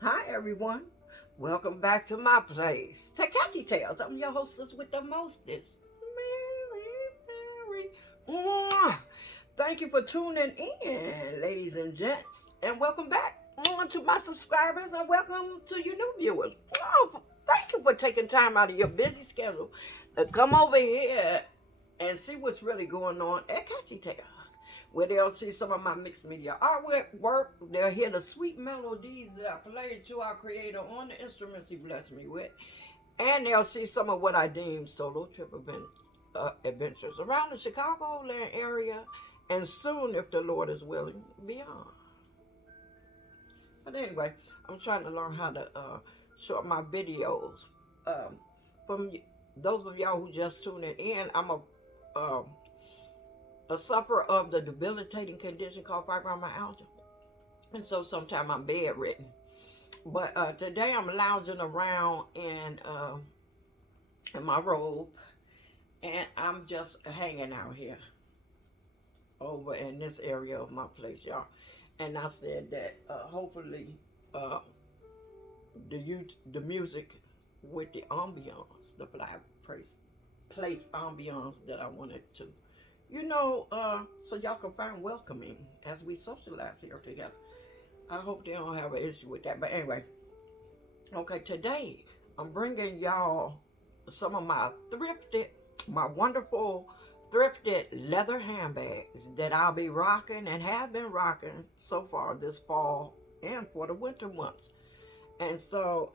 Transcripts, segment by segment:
Hi everyone, welcome back to my place, Takachi Tales. I'm your hostess with the mostest, Mary. Mwah! Thank you for tuning in, ladies and gents, and welcome back to my subscribers, and welcome to you new viewers. Thank you for taking time out of your busy schedule to come over here and see what's really going on at Kachi Tales, where they'll see some of my mixed media artwork. They'll hear the sweet melodies that I played to our creator on the instruments he blessed me with, and they'll see some of what I deem solo trip adventures around the Chicagoland area, and soon, if the Lord is willing, beyond. But anyway, I'm trying to learn how to short my videos. Um, from those of y'all who just tuned in, I'm um, a sufferer of the debilitating condition called fibromyalgia. And so sometimes I'm bedridden. But today I'm lounging around in my robe, and I'm just hanging out here over in this area of my place, y'all. And I said that hopefully uh, the music with the ambiance, the place ambiance that I wanted to, so y'all can find welcoming as we socialize here together. I hope they don't have an issue with that. But anyway, okay, today I'm bringing y'all some of my wonderful thrifted leather handbags that I'll be rocking and have been rocking so far this fall and for the winter months. And so,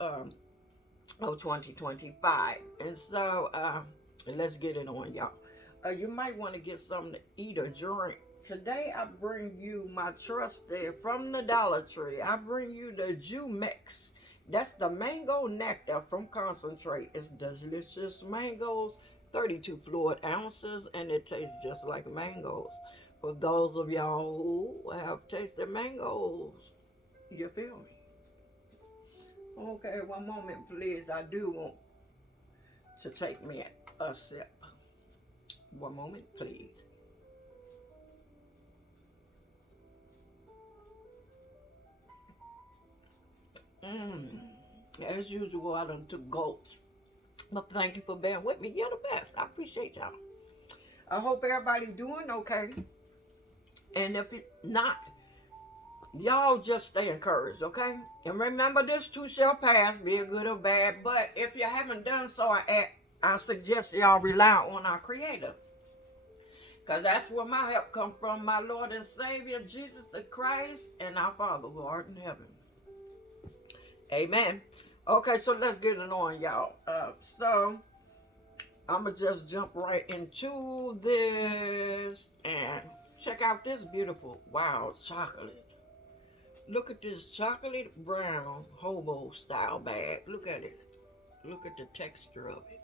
2025. And so, let's get it on, y'all. You might want to get something to eat or drink. Today, I bring you my trusted from the Dollar Tree. I bring you the Jumex. That's the mango nectar from concentrate. It's delicious mangoes, 32 fluid ounces, and it tastes just like mangoes. For those of y'all who have tasted mangoes, you feel me? Okay, one moment, please. I do want to take me a sip. One moment, please. Mmm. As usual, I done took gulps. But thank you for bearing with me. You're the best. I appreciate y'all. I hope everybody doing okay. And if it not, y'all just stay encouraged, okay? And remember, this too shall pass, be it good or bad. But if you haven't done so, I suggest y'all rely on our Creator. Because that's where my help comes from, my Lord and Savior, Jesus the Christ, and our Father who art in heaven. Amen. Okay, so let's get it on, y'all. So, I'm going to just jump right into this and check out this beautiful, wow, chocolate. Look at this chocolate brown hobo style bag. Look at it. Look at the texture of it.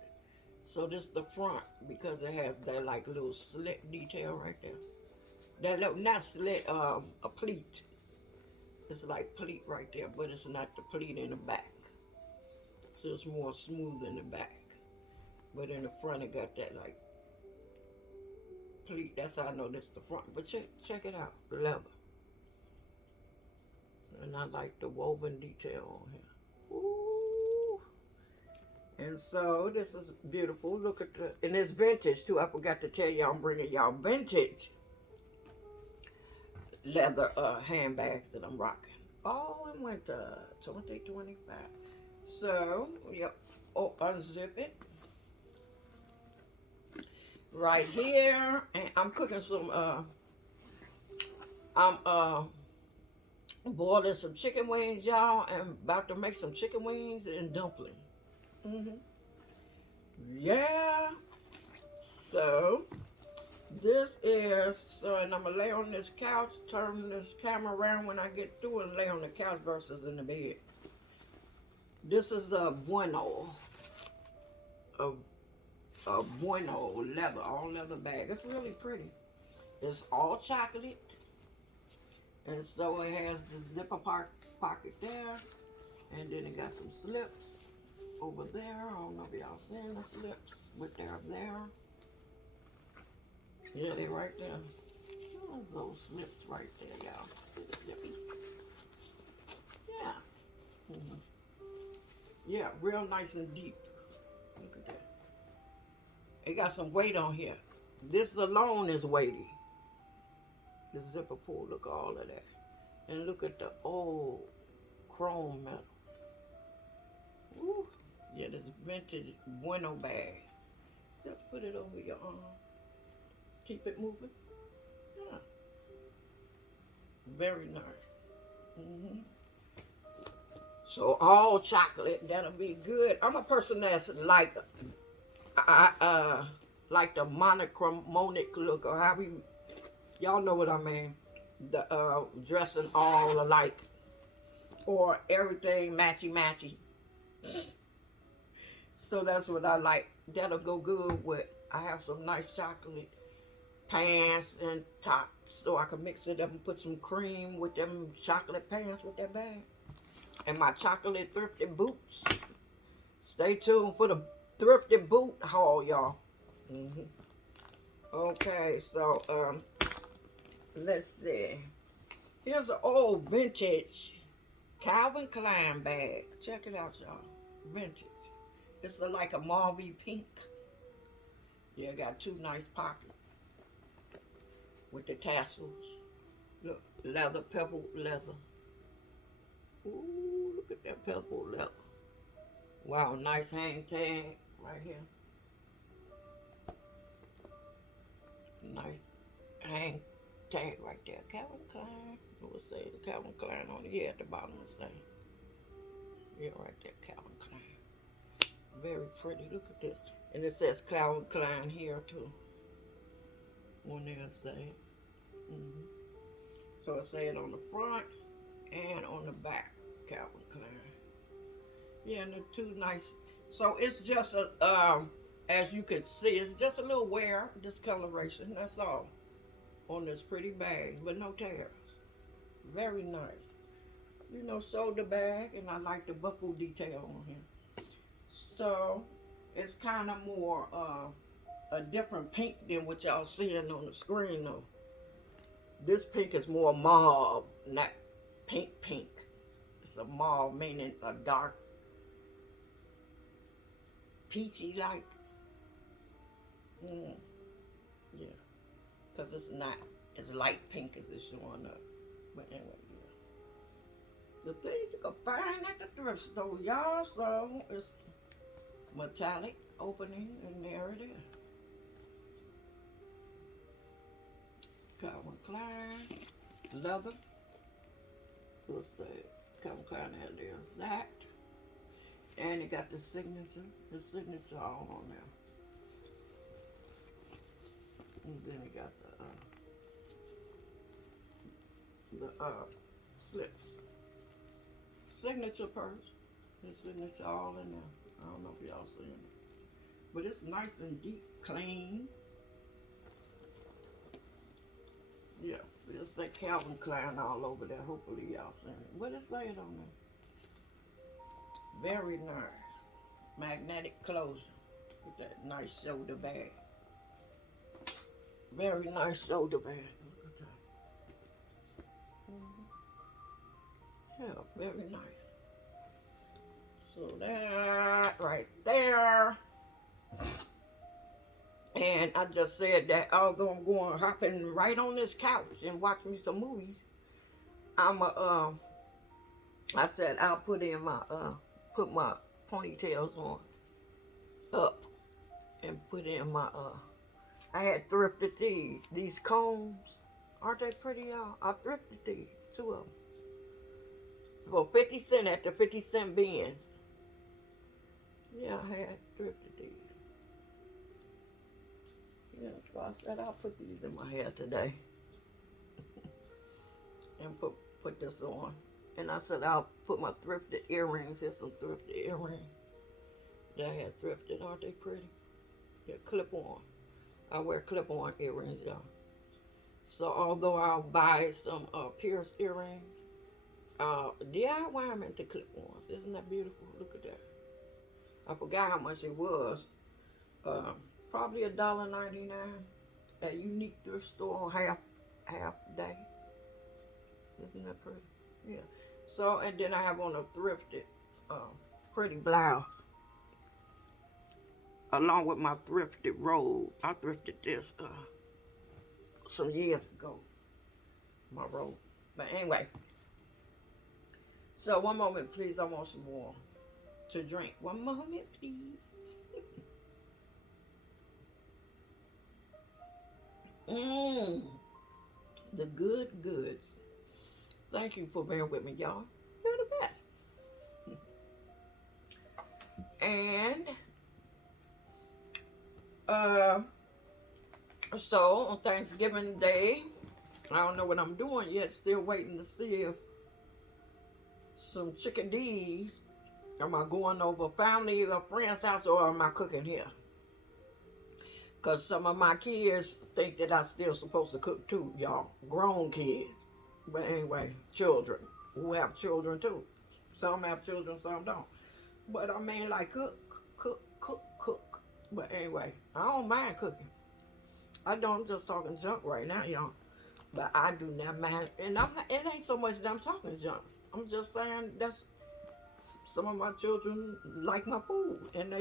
So this the front because it has that like little slit detail right there. That look not slit, a pleat. It's like pleat right there, but it's not the pleat in the back. So it's more smooth in the back. But in the front it got that like pleat. That's how I know this the front. But check it out. Leather. And I like the woven detail on here. Ooh. And so this is beautiful. Look at the, and it's vintage too. I forgot to tell y'all I'm bringing y'all vintage leather handbags that I'm rocking. All in winter 2025. So, yep. Oh, unzip it. Right here. And I'm cooking some, I'm boiling some chicken wings, y'all. And about to make some chicken wings and dumpling. Mm-hmm. Yeah. So, this is, so, and I'm going to lay on this couch, turn this camera around when I get through and lay on the couch versus in the bed. This is a bueno, a, a bueno leather, all leather bag. It's really pretty. It's all chocolate. And so it has this zipper pocket there. And then it got some slips over there. I don't know if y'all seeing the slips, but they're there. Yeah, they right there. Oh, those slips right there, y'all. Yeah. Yeah, real nice and deep. Look at that. It got some weight on here. This alone is weighty. The zipper pull, look at all of that. And look at the old chrome metal. Ooh. Yeah, this vintage Bueno bag. Just put it over your arm. Keep it moving. Yeah. Very nice. So all chocolate, that'll be good. I'm a person that's like, like the monochromatic look, or how you, y'all know what I mean. The dressing all alike, or everything matchy. So that's what I like. That'll go good with. I have some nice chocolate pants and tops, so I can mix it up and put some cream with them chocolate pants with that bag. And my chocolate thrifted boots. Stay tuned for the thrifted boot haul, y'all. Okay, so let's see. Here's an old vintage Calvin Klein bag. Check it out, y'all. Vintage. It's like a mauvey pink. Yeah, got two nice pockets with the tassels. Look, leather, pebbled leather. Ooh, look at that pebbled leather. Wow, nice hang tag right here. Nice hang tag right there. Calvin Klein. It would say the Calvin Klein on it. Yeah, at the bottom it say. Yeah, right there, Calvin Klein. Very pretty. Look at this. And it says Calvin Klein here too. On there say. So it say it on the front and on the back, Calvin Klein. Yeah, and they're two nice. So it's just a, as you can see, it's just a little wear, discoloration. That's all on this pretty bag, but no tears. Very nice. You know, shoulder bag, and I like the buckle detail on here. So it's kind of more a different pink than what y'all seeing on the screen though. This pink is more mauve, not pink. It's a mauve, meaning a dark peachy like. Yeah, because it's not as light pink as it's showing up. But anyway, yeah. The things you can find at the thrift store, y'all. So it's metallic opening, and there it is. Calvin Klein, leather. So it's the Calvin Klein, there's that. And it got the signature all on there. And then it got the slips. Signature purse. The signature all in there. I don't know if y'all seeing it. But it's nice and deep, clean. Yeah, it's like Calvin Klein all over there. Hopefully y'all seen it. What it say it on there? Very nice. Magnetic closure with that nice shoulder bag. Very nice shoulder bag. Look at that. Yeah, very nice. So that right there. And I just said that although I'm going hopping right on this couch and watching me some movies, I said I'll put my ponytails on up and put in my I had thrifted these combs. Aren't they pretty, y'all? I thrifted these, two of them. For 50 cents at the 50-cent bins. Yeah, I had thrifted these. Yeah, so I said I'll put these in my hair today. And put this on. And I said I'll put my thrifted earrings. Here's some thrifted earrings that I had thrifted. Aren't they pretty? They're clip-on. I wear clip-on earrings, y'all. So although I'll buy some pierced earrings, DIY them into clip-ons. Isn't that beautiful? Look at that. I forgot how much it was. Probably $1.99 at Unique Thrift Store on half day. Isn't that pretty? Yeah. So, and then I have on a thrifted pretty blouse. Along with my thrifted robe. I thrifted this some years ago. My robe. But anyway. So one moment, please. I want some more to drink. One moment, please. The good goods. Thank you for being with me, y'all. You're the best. And so on Thanksgiving Day, I don't know what I'm doing yet. Still waiting to see if some chickadees. Am I going over family or friend's house, or am I cooking here? Because some of my kids think that I'm still supposed to cook too, y'all. Grown kids. But anyway, children who have children too. Some have children, some don't. But I mean, like, cook. But anyway, I don't mind cooking. I don't, I'm just talking junk right now, y'all. But I do not mind. And it ain't so much that I'm talking junk. I'm just saying that's some of my children like my food. And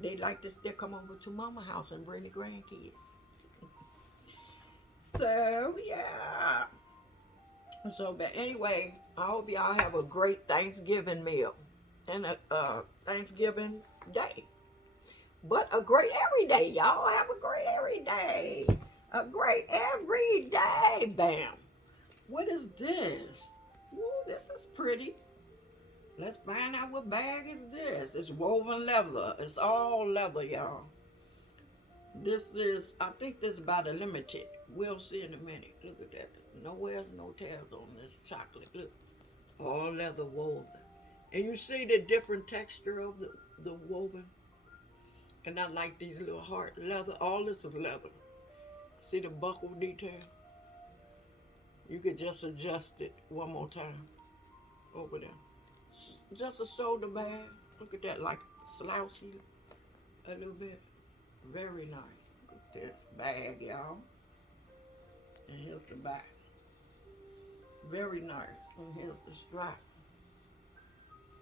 they like to still come over to mama's house and bring the grandkids. So, yeah. So, but anyway, I hope y'all have a great Thanksgiving meal. And a Thanksgiving day. But a great every day, y'all. Have a great every day. A great every day. Bam. What is this? Ooh, this is pretty. Let's find out what bag is this. It's woven leather. It's all leather, y'all. This is, I think this is by the Limited. We'll see in a minute. Look at that. Nowhere's no tabs on this chocolate. Look. All leather woven. And you see the different texture of the woven? And I like these little heart leather. All this is leather. See the buckle detail? You could just adjust it one more time. Over there. Just a shoulder bag. Look at that, like slouchy a little bit. Very nice. Look at this bag, y'all. And here's the back. Very nice. And here's the strap.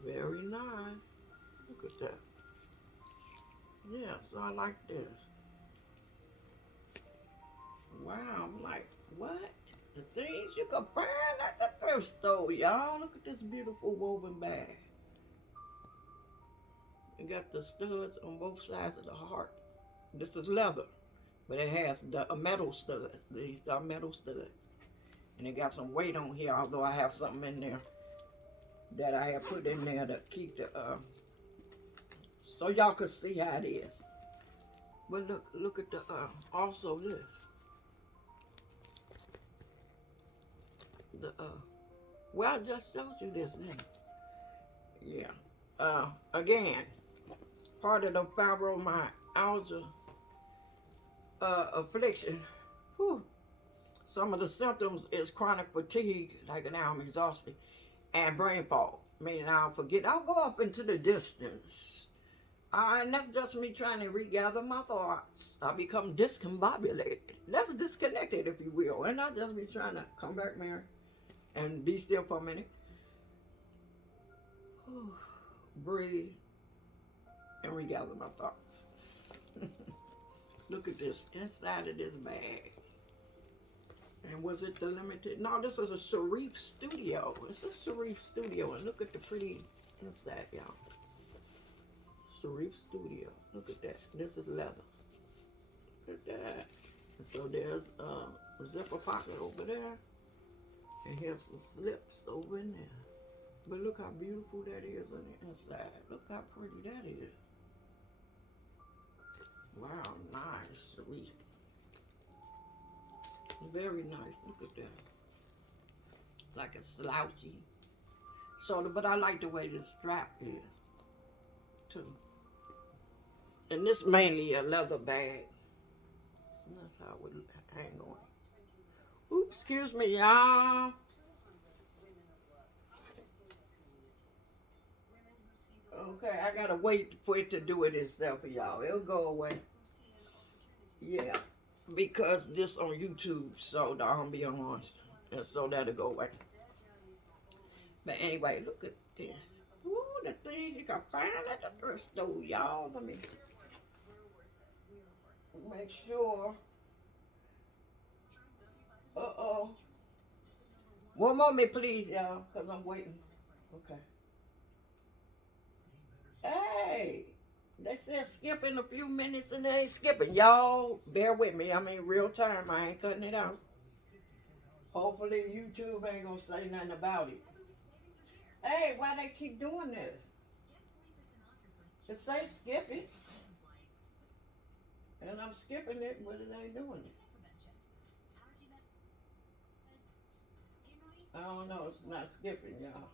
Very nice. Look at that. Yeah, so I like this. Wow, I'm like, what? The things you can find at the thrift store, y'all. Look at this beautiful woven bag. It got the studs on both sides of the heart. This is leather, but it has the metal studs. These are metal studs. And it got some weight on here, although I have something in there that I have put in there to keep the, so y'all could see how it is. But look at the, also this. Well, I just showed you this, didn't I? Yeah. Again, part of the fibromyalgia affliction. Whew. Some of the symptoms is chronic fatigue, like now I'm exhausted, and brain fog, meaning I'll forget. I'll go off into the distance. And that's just me trying to regather my thoughts. I become discombobulated. That's disconnected, if you will. And I'll just be trying to come back, Mary, and be still for a minute. Breathe and regather my thoughts. Look at this inside of this bag. And was it the Limited? No, this was a Sharif Studio. It's a Sharif Studio. And look at the pretty inside, y'all. Sharif Studio. Look at that. This is leather. Look at that. And so there's a zipper pocket over there. And here's some slips over in there. But look how beautiful that is on the inside. Look how pretty that is. Wow, nice. Sweet. Very nice. Look at that. Like a slouchy shoulder. But I like the way the strap is, too. And this mainly a leather bag. And that's how it would hang on. Oops, excuse me, y'all. Okay, I gotta wait for it to do it itself for y'all. It'll go away. Yeah, because this on YouTube, so the ambiance, and so that'll go away. But anyway, look at this. Ooh, the thing things you can find at the thrift store, y'all. Let me make sure. Uh-oh. One moment, please, y'all, because I'm waiting. Okay. Hey, they said skip in a few minutes and they ain't skipping. Y'all, bear with me. I mean, real time. I ain't cutting it out. Hopefully, YouTube ain't going to say nothing about it. Hey, why they keep doing this? It say skip it. And I'm skipping it, but it ain't doing it. I don't know. It's not skipping, y'all.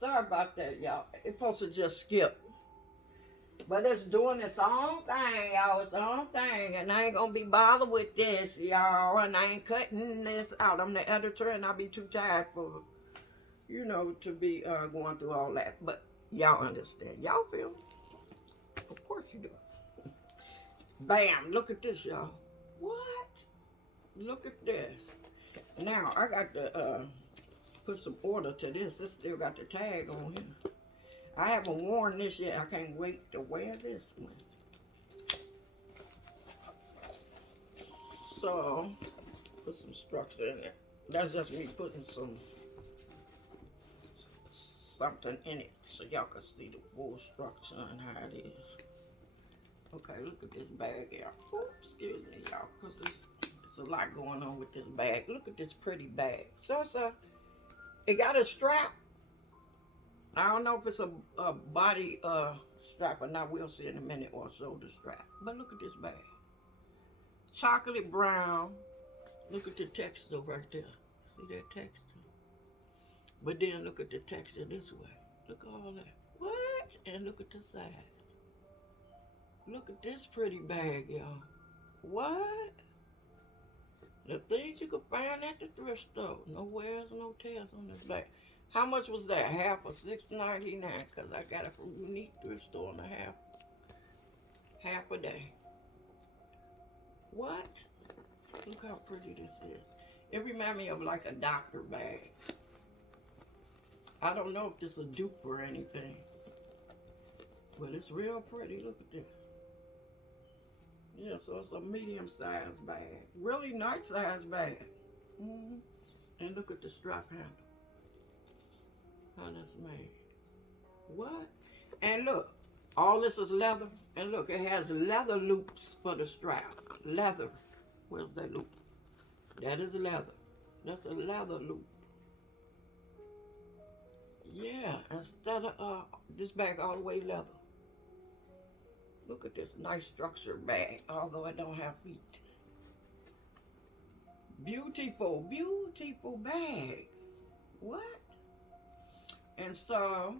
Sorry about that, y'all. It's supposed to just skip. But it's doing its own thing, y'all. Its own thing. And I ain't going to be bothered with this, y'all. And I ain't cutting this out. I'm the editor and I'll be too tired for, you know, to be going through all that. But y'all understand. Y'all feel me? Of course you do. Bam. Look at this, y'all. What? Look at this. Now, I got to put some order to this. This still got the tag on here. I haven't worn this yet. I can't wait to wear this one. So, put some structure in it. That's just me putting something in it so y'all can see the full structure and how it is. Okay, look at this bag, y'all. Oops, excuse me, y'all, because it's a lot going on with this bag. Look at this pretty bag. So it got a strap. I don't know if it's a body strap or not. We'll see in a minute, or a shoulder strap. But look at this bag. Chocolate brown. Look at the texture right there. See that texture? But then look at the texture this way. Look at all that. What? And look at the size. Look at this pretty bag, y'all. What? The things you can find at the thrift store. No wears, no tears on this bag. How much was that? Half of $6.99, because I got it from Unique Thrift Store and a half a day. What? Look how pretty this is. It reminds me of like a doctor bag. I don't know if this is a dupe or anything, but it's real pretty. Look at this. Yeah, so it's a medium-sized bag. Really nice-sized bag. And look at the strap handle. How that's made. What? And look, all this is leather. And look, it has leather loops for the strap. Leather. Where's that loop? That is leather. That's a leather loop. Yeah, instead of this bag all the way leather. Look at this nice structured bag, although I don't have feet. Beautiful, beautiful bag. What? And so,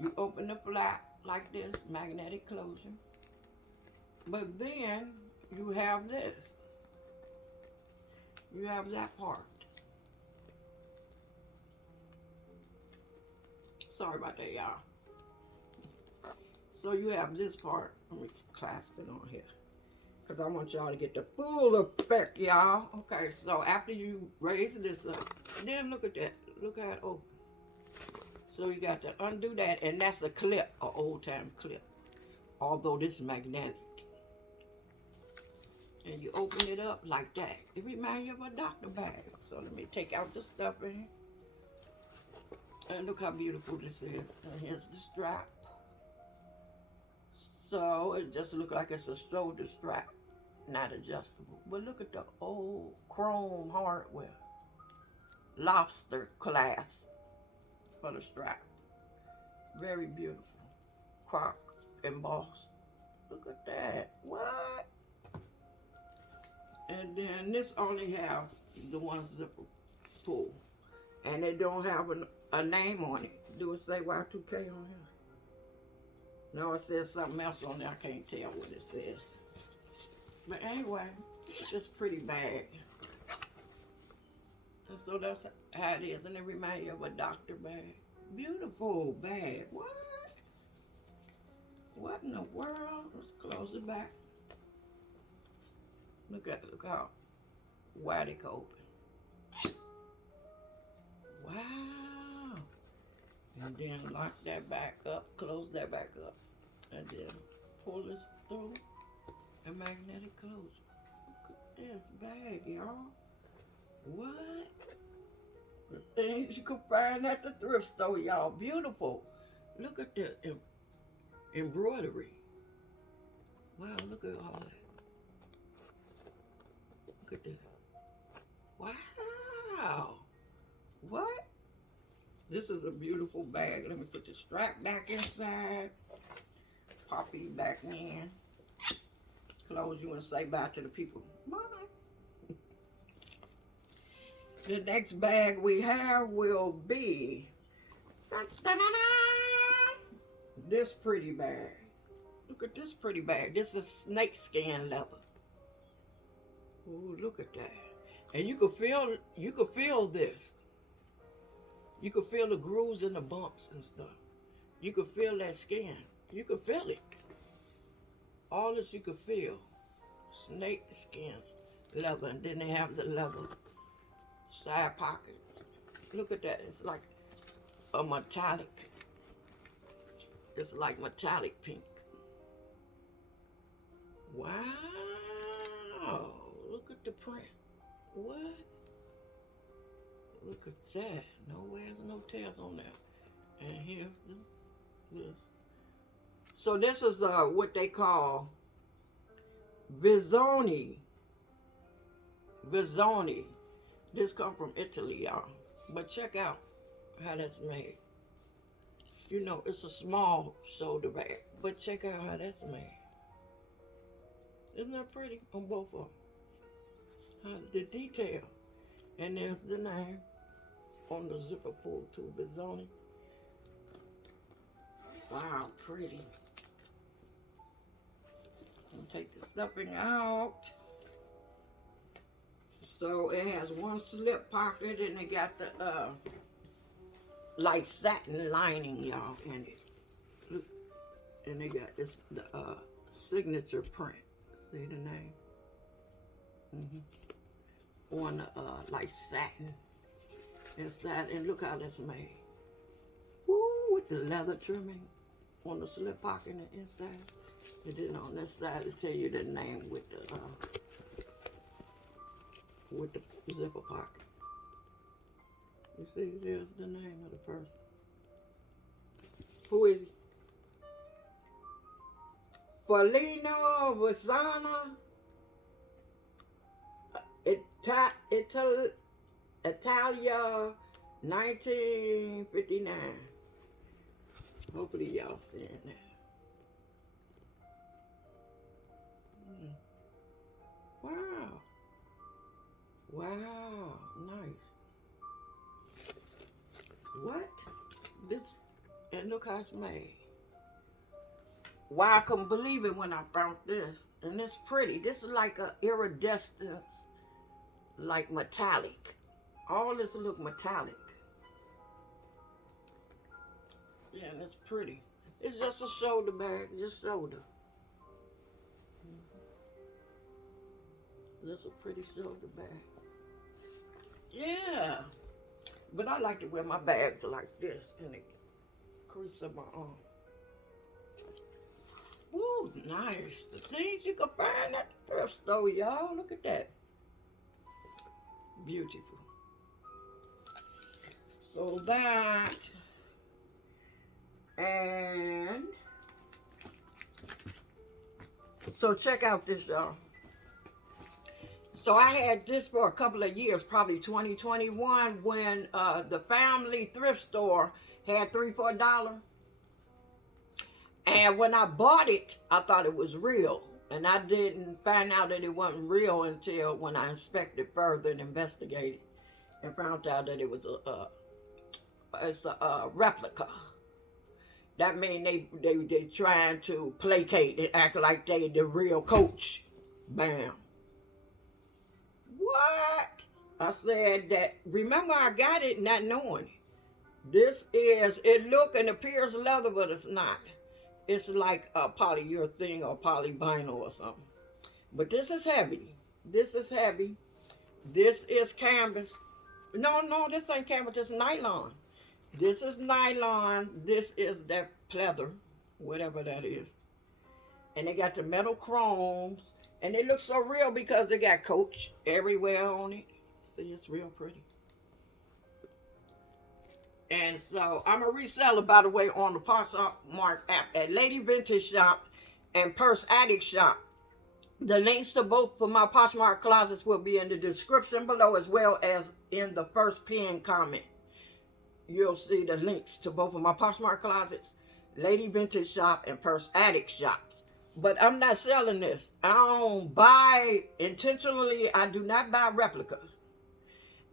you open the flap like this, magnetic closure. But then, you have this. You have that part. Sorry about that, y'all. So you have this part. Let me clasp it on here, because I want y'all to get the full effect, y'all. Okay, so after you raise this up, then look at that. Look how it opens. So you got to undo that, and that's a clip, an old-time clip. Although this is magnetic. And you open it up like that. It reminds you of a doctor bag. So let me take out the stuff in. And look how beautiful this is. And here's the strap. So it just looks like it's a shoulder strap, not adjustable. But look at the old chrome hardware. Lobster clasp for the strap. Very beautiful. Croc embossed. Look at that. What? And then this only have the one zipper pull. And they don't have a name on it. Do it say Y2K on here? No, it says something else on there. I can't tell what it says. But anyway, it's just pretty bag. And so that's how it is. And it reminds you of a doctor bag. Beautiful bag. What? What in the world? Let's close it back. Look how wide it open. Wow. And then lock that back up, close that back up, and then pull this through a magnetic closure. Look at this bag, y'all. What? The things you can find at the thrift store, y'all. Beautiful. Look at the embroidery. Wow, look at all that. Look at that. Wow. What? This is a beautiful bag. Let me put the strap back inside. Pop you back in. Close. You want to say bye to the people. Bye. The next bag we have will be this pretty bag. Look at this pretty bag. This is snakeskin leather. Oh, look at that. And you can feel this. You can feel the grooves and the bumps and stuff. You can feel that skin. You can feel it. All this you can feel. Snake skin leather. And then they have the leather side pockets. Look at that. It's like a metallic. It's like metallic pink. Wow. Look at the print. What? Look at that. No wears, no tears on that. And here's this. So this is what they call Vizzoni. Vizzoni. This come from Italy, y'all. But check out how that's made. You know, it's a small shoulder bag. But check out how that's made. Isn't that pretty on both of them? The detail. And there's the name on the zipper pull too, Vizzoni. Wow, pretty. And take the stuffing out. So it has one slip pocket and it got the like satin lining, y'all, in it. Look, and they got this the signature print. See the name? On the like satin inside, and look how that's made. Woo, with the leather trimming on the slip pocket and the inside. And then on this side to tell you the name with the zipper pocket. You see, there's the name of the person. Who is he? Folino Vassana. Italia, 1959. Hopefully y'all seeing that. Wow. Wow, nice. What? This, and look how it's made. Wow, I couldn't believe it when I found this. And it's pretty. This is like a iridescent, like metallic. All this look metallic. Yeah, and it's pretty. It's just a shoulder bag, just shoulder. That's a pretty shoulder bag. Yeah. But I like to wear my bags like this in the crease of my arm. Ooh, nice. The things you can find at the thrift store, y'all. Look at that. Beautiful. So that, and so check out this, y'all. So I had this for a couple of years, probably 2021, when the family thrift store had 3 for $1. And when I bought it, I thought it was real. And I didn't find out that it wasn't real until when I inspected further and investigated and found out that it was a replica. That means they trying to placate and act like they the real Coach. Bam. What? I said that, remember I got it not knowing it. This is, it look and appears leather, but it's not. It's like a polyurethane or polyvinyl or something. But this is heavy. This is heavy. This is canvas. No, this ain't canvas. This is nylon. This is nylon. This is that pleather, whatever that is. And they got the metal chromes. And they look so real because they got Coach everywhere on it. See, it's real pretty. And so I'm a reseller, by the way, on the Poshmark app at Lady Vintage Shop and Purse Addict Shop. The links to both of my Poshmark closets will be in the description below, as well as in the first pinned comment. You'll see the links to both of my Poshmark closets, Lady Vintage Shop and Purse Addict Shops. But I'm not selling this. I don't buy intentionally. I do not buy replicas.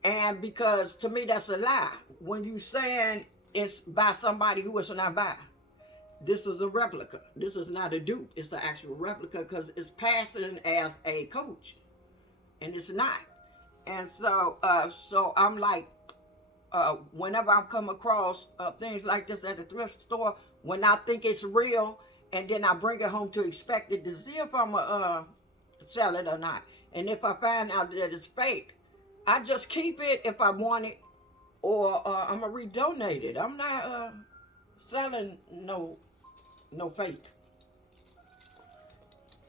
And because to me that's a lie. When you saying it's by somebody who is not by. This is a replica. This is not a dupe. It's an actual replica because it's passing as a Coach. And it's not. And so I'm like, whenever I come across things like this at the thrift store, when I think it's real, and then I bring it home to inspect it to see if I'm going to sell it or not. And if I find out that it's fake, I just keep it if I want it, or I'm going to redonate it. I'm not selling no fake.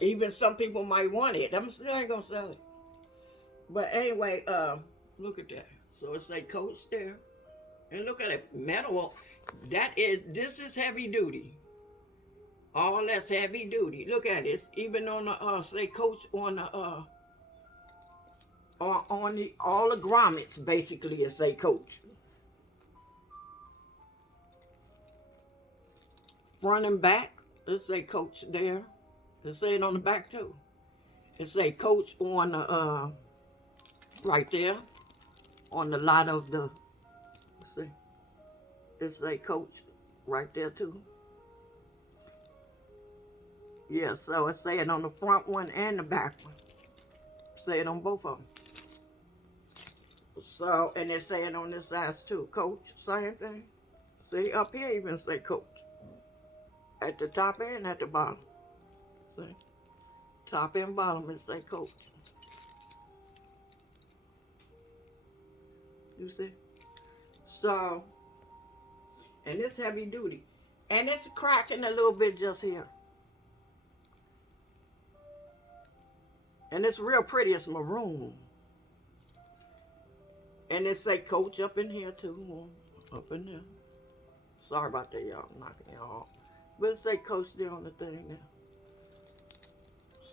Even some people might want it. I'm still ain't going to sell it. But anyway, look at that. So it's like Coach there. And look at it, metal. This is heavy duty. All that's heavy duty. Look at it. It's even on the say Coach on the all the grommets basically it say Coach. Front and back, it say Coach there. It say it on the back too. It say Coach on the right there on the lot of the. Let's see. It say Coach right there too. Yeah, so it's saying on the front one and the back one. Say it on both of them. So, and it's saying on this side too, Coach, same thing. See, up here even say Coach. At the top and at the bottom. See, top and bottom it say Coach. You see? So, and it's heavy duty. And it's cracking a little bit just here. And it's real pretty, it's maroon. And it say Coach up in here too, up in there. Sorry about that, y'all, I'm knocking y'all off. But it say Coach there on the thing now.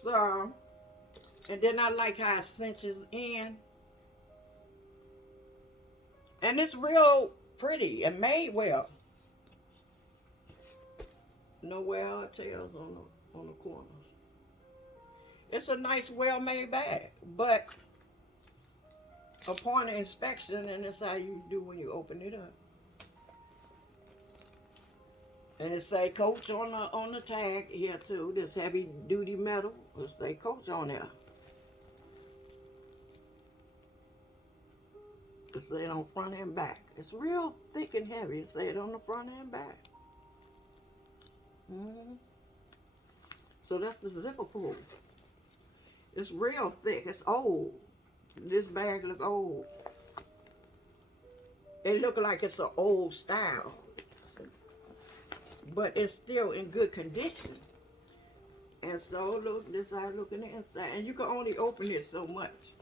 So, and then I like how it cinches in. And it's real pretty and made well. No wear tails on the corners. It's a nice, well-made bag, but upon inspection, and that's how you do when you open it up. And it say Coach on the tag here too. This heavy duty metal. It say Coach on there. It say it on front and back. It's real thick and heavy. It say it on the front and back. So that's the zipper pull. It's real thick. It's old. This bag look old. It look like it's an old style. But it's still in good condition. And so look, this side look in the inside. And you can only open it so much.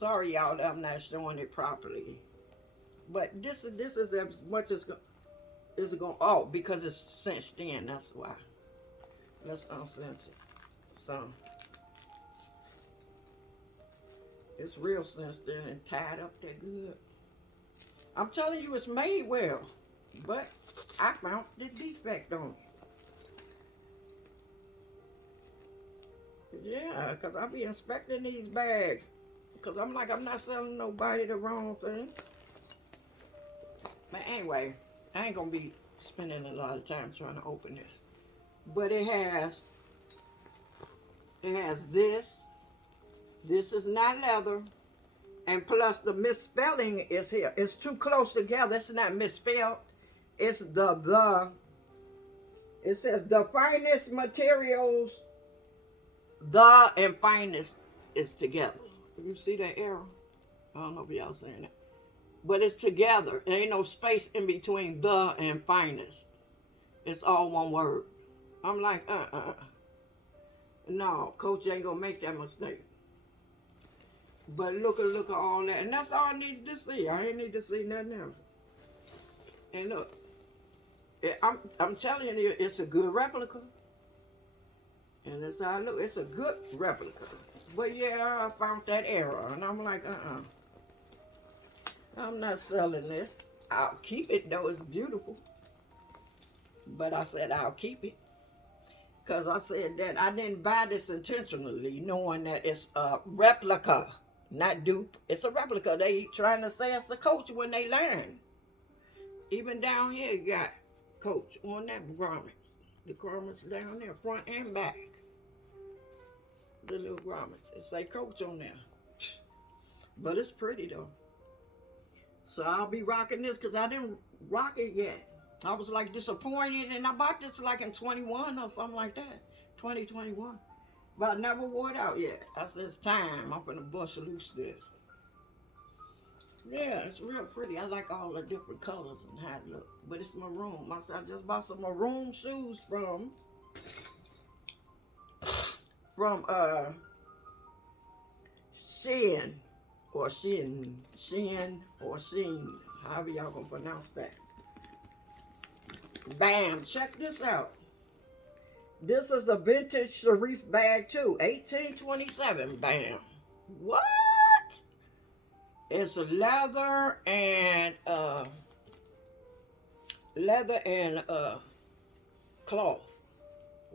Sorry y'all that I'm not showing it properly. But this is as much as it's going, oh, because it's cinched in, that's why. Let's uncinch it. So it's real cinched in and tied up there good. I'm telling you, it's made well, but I found the defect on it. Yeah, because I be inspecting these bags. Because I'm like, I'm not selling nobody the wrong thing. But anyway, I ain't going to be spending a lot of time trying to open this. But it has this. This is not leather. And plus the misspelling is here. It's too close together. It's not misspelled. It's it says the finest materials The and finest is together. You see that arrow? I don't know if y'all saying that. But it's together. There ain't no space in between the and finest. It's all one word. I'm like, no, coach ain't gonna make that mistake. But look at all that. And that's all I needed to see. I ain't need to see nothing else. And look, I'm telling you, it's a good replica. And that's how I look. It's a good replica. But yeah, I found that error. And I'm like, I'm not selling this. I'll keep it though. It's beautiful. But I said I'll keep it. Because I said that I didn't buy this intentionally, knowing that it's a replica, not dupe. It's a replica. They trying to say it's the coach when they learn. Even down here, you got coach on that garments. The garments down there, front and back. The little garments. It say coach on there. But it's pretty though. So I'll be rocking this because I didn't rock it yet. I was like disappointed, and I bought this like in 21 or something like that. 2021. But I never wore it out yet. I said it's time. I'm gonna bust loose this. Yeah, it's real pretty. I like all the different colors and how it looks. But it's maroon. I just bought some maroon shoes from Shein or Shein, however y'all gonna pronounce that. Bam, check this out. This is a vintage Sharif bag too, 1827. Bam. What? It's leather and cloth.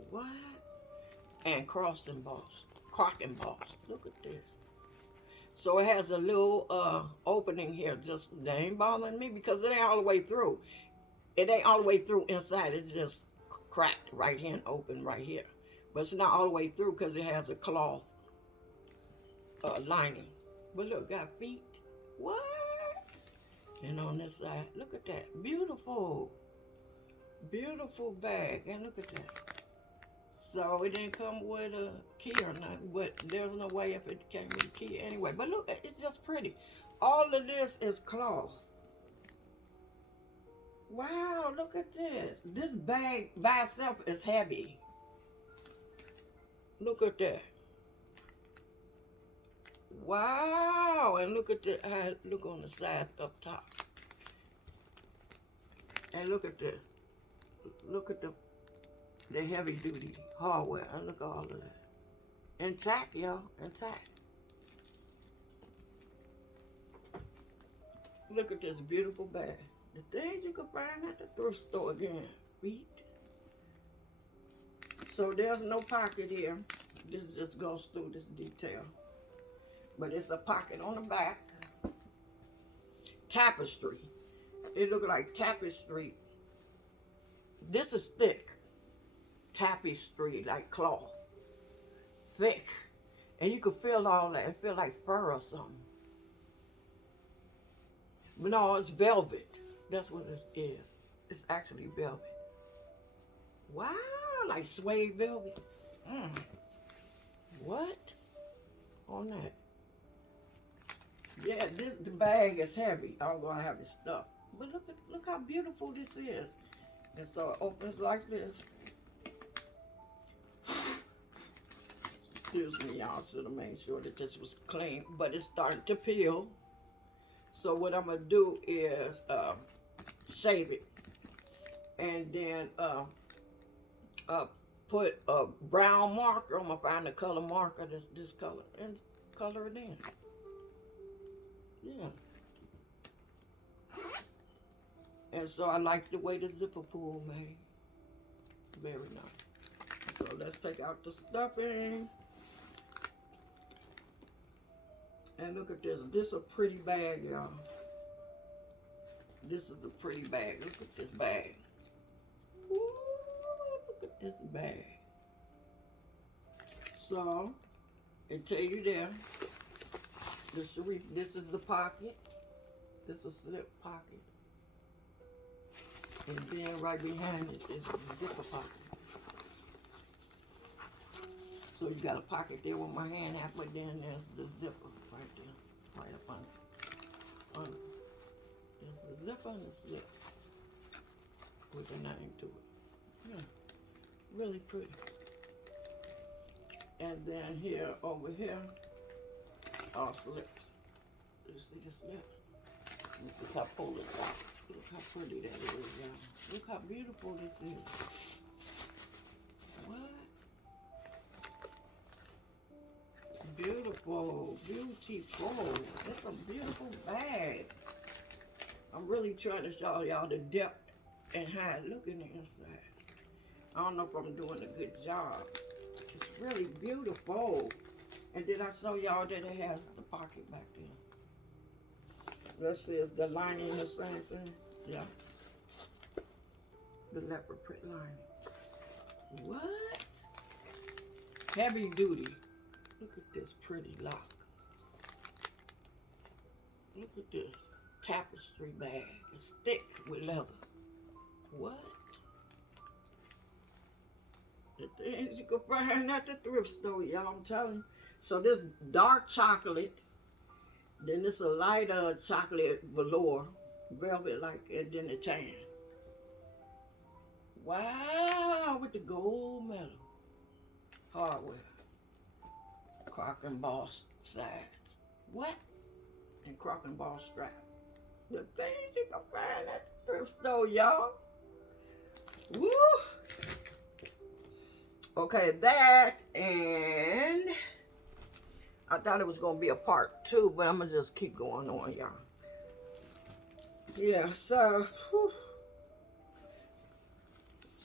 What? And cross embossed, crock embossed. Look at this. So it has a little opening here. Just that ain't bothering me because it ain't all the way through. It ain't all the way through inside. It's just cracked right here and open right here. But it's not all the way through because it has a cloth lining. But look, got feet. What? And on this side, look at that. Beautiful. Beautiful bag. And look at that. So it didn't come with a key or nothing. But there's no way if it came with a key anyway. But look, it's just pretty. All of this is cloth. Wow, look at this. This bag by itself is heavy. Look at that. Wow, and look at the look on the side up top. And look at this. Look at the heavy duty hardware. And look at all of that. Intact, y'all. Intact. Look at this beautiful bag. The things you can find at the thrift store again. Feet. So there's no pocket here. This just goes through this detail. But it's a pocket on the back. Tapestry. It looks like tapestry. This is thick. Tapestry, like cloth. Thick. And you can feel all that. It feels like fur or something. But no, it's velvet. That's what it is. It's actually velvet. Wow, like suede velvet. What? On that. Yeah, the bag is heavy, although I have it stuffed. But look how beautiful this is. And so it opens like this. Excuse me, y'all. Should have made sure that this was clean, but it's starting to peel. So what I'm gonna do is shave it, and then put a brown marker. I'm gonna find a color marker that's this color and color it in. Yeah. And so I like the way the zipper pull made. Very nice. So let's take out the stuffing. And look at this. This is a pretty bag, y'all. This is a pretty bag. Look at this bag. Ooh, look at this bag. So, it tell you there. This is the pocket. This is a slip pocket. And then right behind it is the zipper pocket. So you got a pocket there with my hand at, but then there's the zipper right there, right up under. There's the zipper and the slip with a name to it. Yeah, really pretty. And then here, over here, are slips. You see the slips? Look how pull it out. Look how pretty that is, y'all. Look how beautiful this is. What? Beautiful, beautiful. It's a beautiful bag. I'm really trying to show y'all the depth and how it look in the inside. I don't know if I'm doing a good job. It's really beautiful. And did I show y'all that it has the pocket back there? This is the lining, the same thing. Yeah. The leopard print lining. What? Heavy duty. Look at this pretty lock. Look at this tapestry bag. It's thick with leather. What? The things you can find at the thrift store, y'all, I'm telling you. So this dark chocolate, then this a lighter chocolate velour, velvet like, and then the tan. Wow, with the gold medal. Hardware. Crock and ball sides. What? And crock and ball strap. The things you can find at the thrift store, y'all. Woo! Okay, that, and I thought it was gonna be a part 2, but I'm gonna just keep going on, y'all. Yeah, so, whew.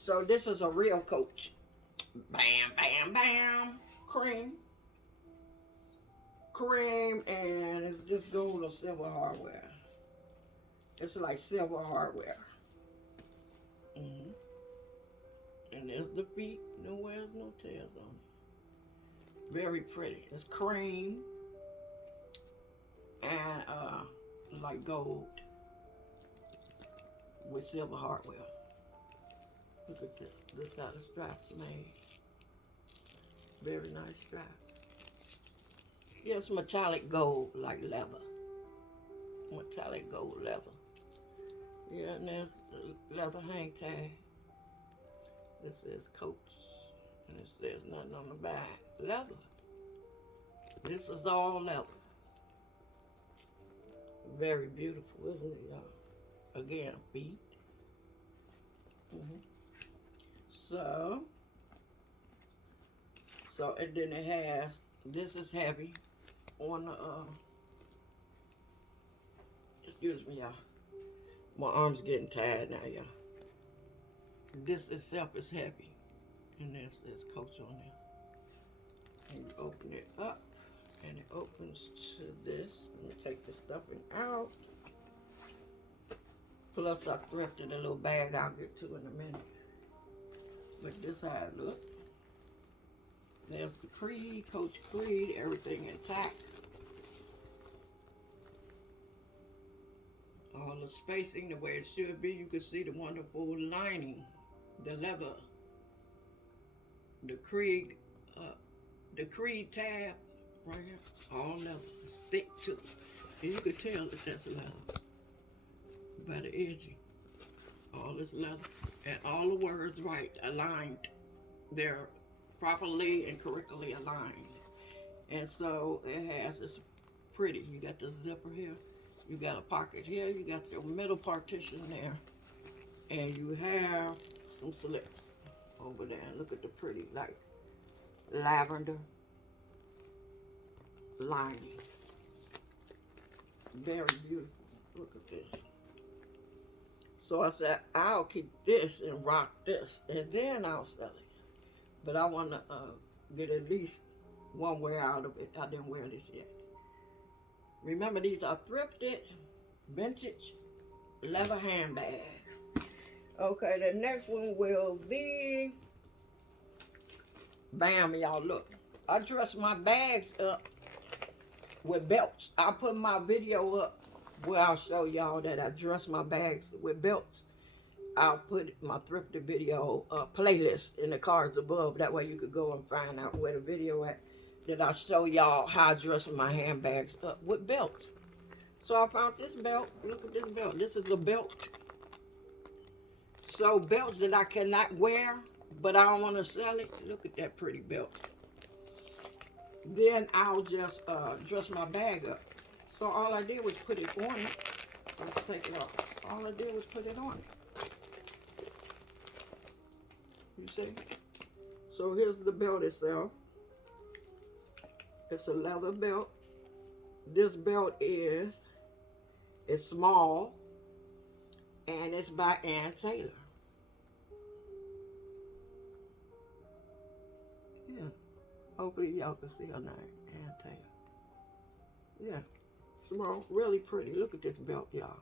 So this is a real Coach. Bam, bam, bam. Cream, and it's just gold or silver hardware. It's like silver hardware. And there's the feet. Nowhere's no tails on it. Very pretty. It's cream and like gold with silver hardware. Look at this. This how the straps made. Very nice strap. Yeah, it's metallic gold like leather. Metallic gold leather. Yeah, and there's the leather hang tag. This says Coach, and it says nothing on the back. Leather. This is all leather. Very beautiful, isn't it, y'all? Again, feet. So, and then it has, this is heavy on the, excuse me, y'all. My arm's getting tired now, y'all. This itself is heavy, and there says Coach on there. And you open it up, and it opens to this. Let me take the stuffing out. Plus, I thrifted a little bag I'll get to in a minute. But this how it looks. There's the Creed, Coach Creed, everything intact. All the spacing the way it should be. You can see the wonderful lining, the leather, the Creed tab right here, all leather, stick to it. And you can tell that that's leather by the edging. All this leather, and all the words right, aligned. They're properly and correctly aligned. And so it has, it's pretty. You got the zipper here. You got a pocket here, you got your middle partition there, and you have some slips over there. And look at the pretty, like, lavender lining. Very beautiful. Look at this. So I said, I'll keep this and rock this, and then I'll sell it. But I want to get at least one wear out of it. I didn't wear this yet. Remember, these are thrifted, vintage, leather handbags. Okay, the next one will be, bam, y'all, look. I dress my bags up with belts. I'll put my video up where I'll show y'all that I dress my bags with belts. I'll put my thrifting video playlist in the cards above. That way you could go and find out where the video at. That I show y'all how I dress my handbags up with belts. So I found this belt. Look at this belt. This is a belt. So belts that I cannot wear, but I don't want to sell it. Look at that pretty belt. Then I'll just dress my bag up. So all I did was put it on it. Let's take it off. All I did was put it on it. You see? So here's the belt itself. It's a leather belt. This belt is small, and it's by Ann Taylor. Yeah. Hopefully y'all can see her name, Ann Taylor. Yeah. Small, really pretty. Look at this belt, y'all.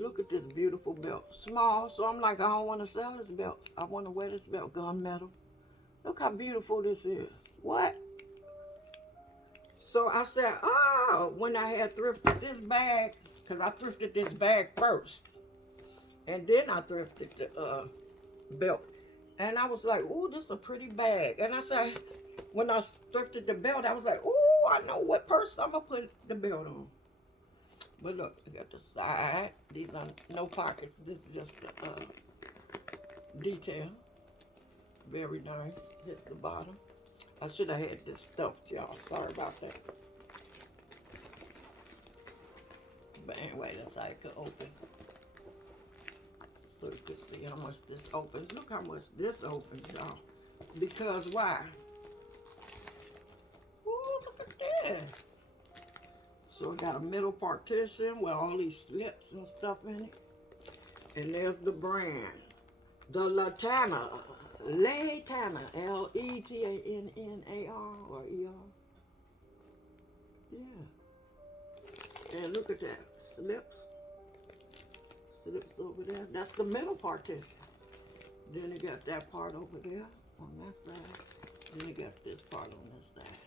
Look at this beautiful belt. Small, so I'm like, I don't want to sell this belt. I want to wear this belt, gunmetal. Look how beautiful this is. What? So I said, oh, when I had thrifted this bag, because I thrifted this bag first. And then I thrifted the belt. And I was like, ooh, this is a pretty bag. And I said, when I thrifted the belt, I was like, ooh, I know what purse I'm going to put the belt on. But look, I got the side. These are no pockets. This is just the detail. Very nice. Hit the bottom. I should have had this stuffed, y'all. Sorry about that. But anyway, that's how it could open. So you can see how much this opens. Look how much this opens, y'all. Because why? Ooh, look at this. So it got a middle partition with all these slips and stuff in it. And there's the brand. The Latana. Latana. L-E-T-A-N-N-A-R or E-R. Yeah. And look at that. Slips. Slips over there. That's the middle partition. Then you got that part over there on that side. Then you got this part on this side.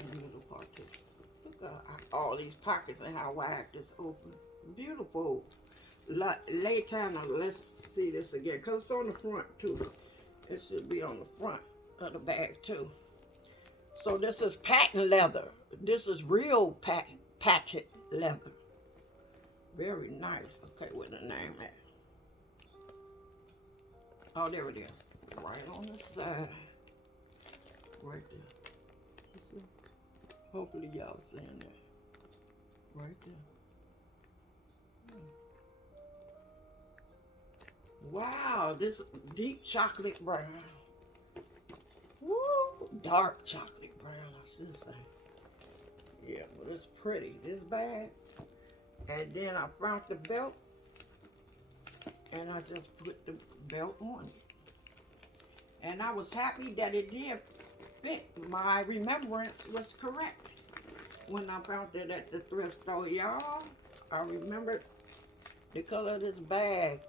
And the middle partition. Look at all these pockets and how wide this opens. Beautiful. Latana. Let's see this again. Because it's on the front too. It should be on the front of the bag too. So this is patent leather. This is real patent leather. Very nice. Okay, where the name at? Oh, there it is. Right on the side. Right there. Hopefully y'all seeing that. Right there. Wow, this deep chocolate brown. Woo, dark chocolate brown, I should say. Yeah, but it's pretty, this bag. And then I found the belt, and I just put the belt on it. And I was happy that it did fit. My remembrance was correct. When I found it at the thrift store, y'all, I remembered the color of this bag.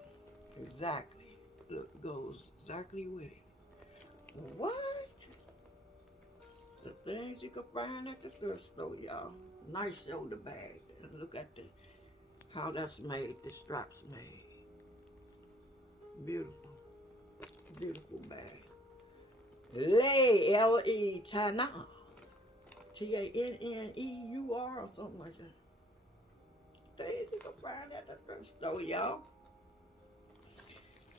Exactly. Look, goes exactly with it. What? The things you can find at the thrift store, y'all. Nice shoulder bag. And look at how that's made, the straps made. Beautiful. Beautiful bag. L-E-Tana. T-A-N-N-E-U-R or something like that. Things you can find at the thrift store, y'all.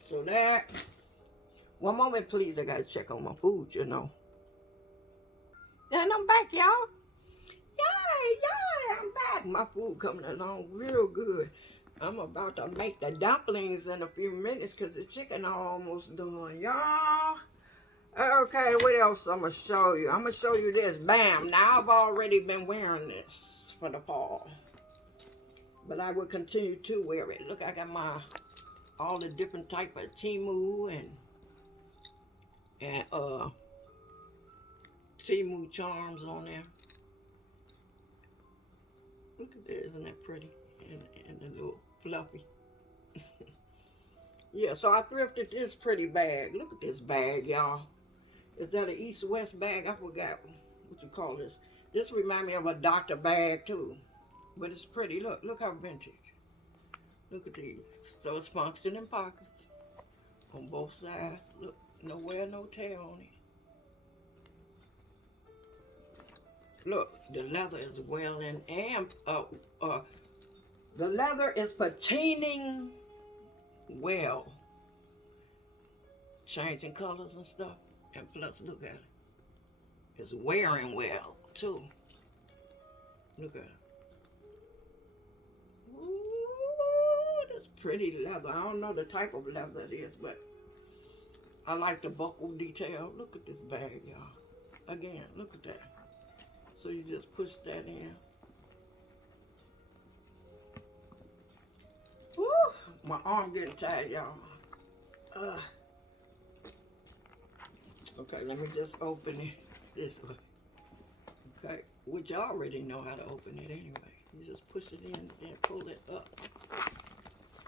So that, one moment please, I gotta check on my food, you know. And I'm back, y'all. Yay, I'm back. My food coming along real good. I'm about to make the dumplings in a few minutes because the chicken almost done, y'all. Okay, what else I'm gonna show you? I'm gonna show you this. Bam, now I've already been wearing this for the fall. But I will continue to wear it. Look, I got all the different type of Timu and Timu charms on there. Look at that, isn't that pretty? And the little fluffy. Yeah, so I thrifted this pretty bag. Look at this bag, y'all. Is that an East-West bag? I forgot what you call this. This reminds me of a doctor bag too. But it's pretty. Look how vintage. Look at these. So it's functioning pockets. on both sides. Look, no wear, no tear on it. Look, the leather is well in, and the leather is patining well, changing colors and stuff. And plus, look at it. It's wearing well too. Look at it. Ooh, that's pretty leather. I don't know the type of leather it is, but I like the buckle detail. Look at this bag, y'all. Again, look at that. So you just push that in. Woo! My arm getting tired, y'all. Okay, let me just open it this way. Okay, which you already know how to open it anyway. You just push it in and pull it up.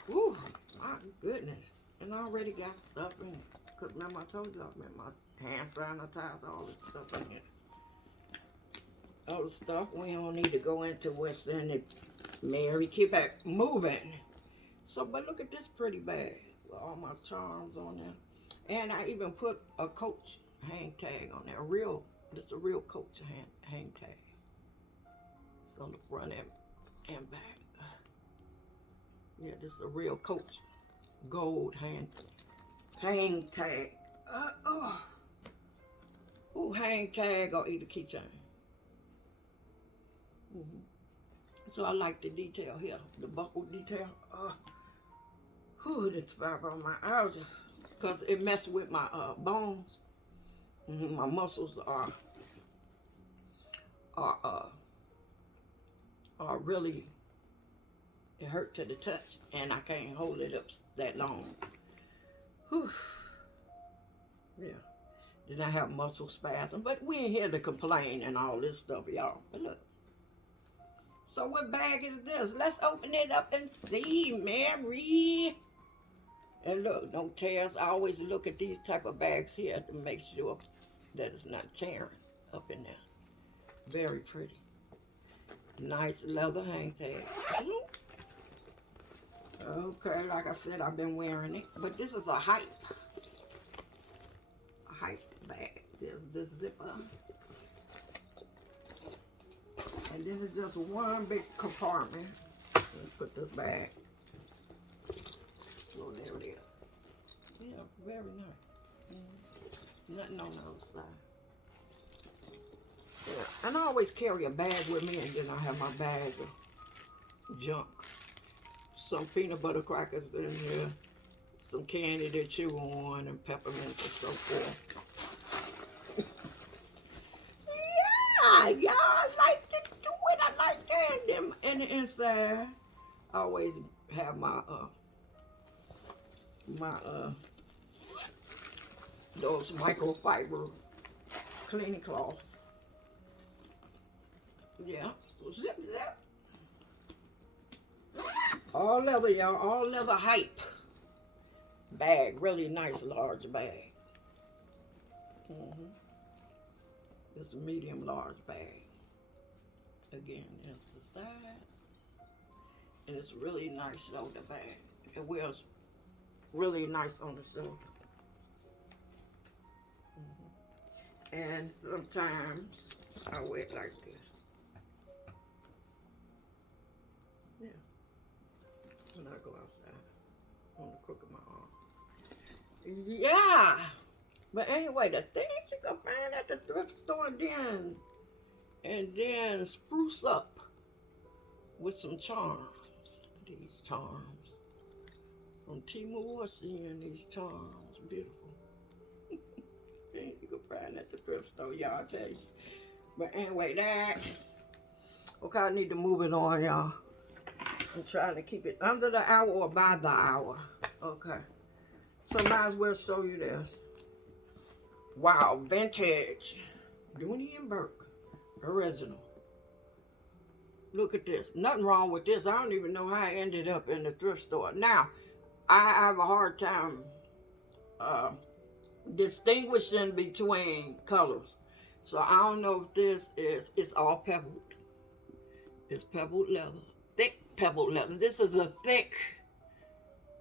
Woo! My goodness. And I already got stuff in it. Because remember I told you I meant my hand sanitizer, all this stuff in it. All the stuff we don't need to go into what's in it. Mary, keep it moving. So, but look at this pretty bag with all my charms on there. And I even put a Coach hang tag on there. This is a real Coach hang tag. It's on the front and back. Yeah, this is a real Coach gold hang tag. Ooh, hang tag or either keychain. So I like the detail here, the buckle detail. It's fibromyalgia because it messes with my bones. My muscles are really, it hurt to the touch, and I can't hold it up that long. Whew. Yeah. Then I have muscle spasm, but we ain't here to complain and all this stuff, y'all. But look. So what bag is this? Let's open it up and see, Mary. And look, no tears. I always look at these type of bags here to make sure that it's not tearing up in there. Very pretty. Nice leather hang tag. Okay, like I said, I've been wearing it. But this is a hype bag. There's this zipper. And then it's just one big compartment. Let's put this back. So there it is. Yeah, very nice. Nothing on the other side. Yeah. And I always carry a bag with me, and then I have my bag of junk. Some peanut butter crackers in there, some candy to chew on, and peppermint and so forth. Yeah, I like to do it. I like that. And the inside, I always have my those microfiber cleaning cloths. Yeah, zip. All leather, y'all. All leather hype bag. Really nice, large bag. It's a medium large bag. Again, that's the side. And it's really nice shoulder bag. It wears really nice on the shoulder. And sometimes I wear it like this. Yeah. When I go outside on the crook of my arm. Yeah. But anyway, the things you can find at the thrift store, and then spruce up with some charms. These charms. From Temu, seeing these charms. Beautiful. Things you can find at the thrift store, y'all, tell you. But anyway, okay, I need to move it on, y'all. I'm trying to keep it under the hour or by the hour. Okay. So might as well show you this. Wow, vintage. Dooney and Burke. Original. Look at this. Nothing wrong with this. I don't even know how I ended up in the thrift store. Now, I have a hard time distinguishing between colors. So I don't know if this is, it's all pebbled. It's pebbled leather. Thick pebbled leather. This is a thick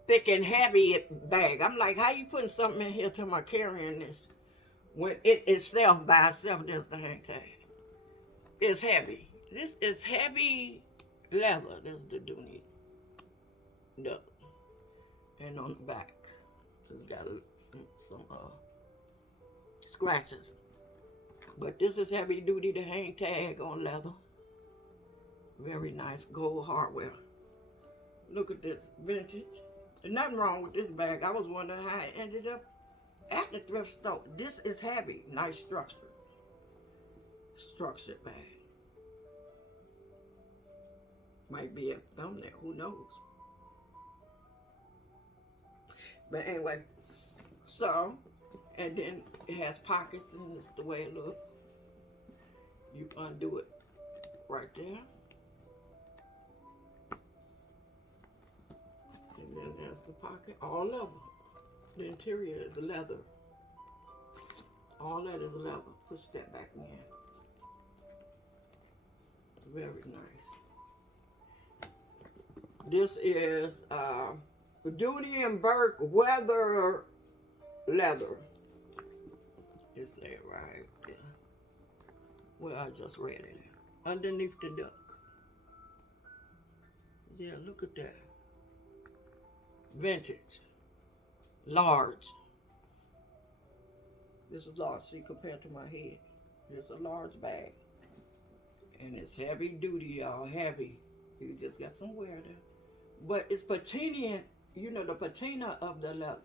thick and heavy bag. I'm like, how you putting something in here till I'm carrying this? When it itself by itself, there's the hang tag. It's heavy. This is heavy leather. This is the Dooney duck. And on the back, it's got some scratches. But this is heavy duty, the hang tag on leather. Very nice gold hardware. Look at this, vintage. There's nothing wrong with this bag. I was wondering how it ended up at the thrift store. This is heavy, nice structured bag. Might be a thumbnail, who knows? But anyway, so, and then it has pockets, and it's the way it looks. You undo it right there. And then there's the pocket, all leather. The interior is leather. All that is leather. Push that back in. Very nice. This is Dooney and Burke weather leather. It's there right there. Well, I just read it. Underneath the duck. Yeah, look at that. Vintage. Large. This is large. See, compared to my head. It's a large bag. And it's heavy duty, y'all. Heavy. You just got some wear there. But it's patina, you know, the patina of the leather.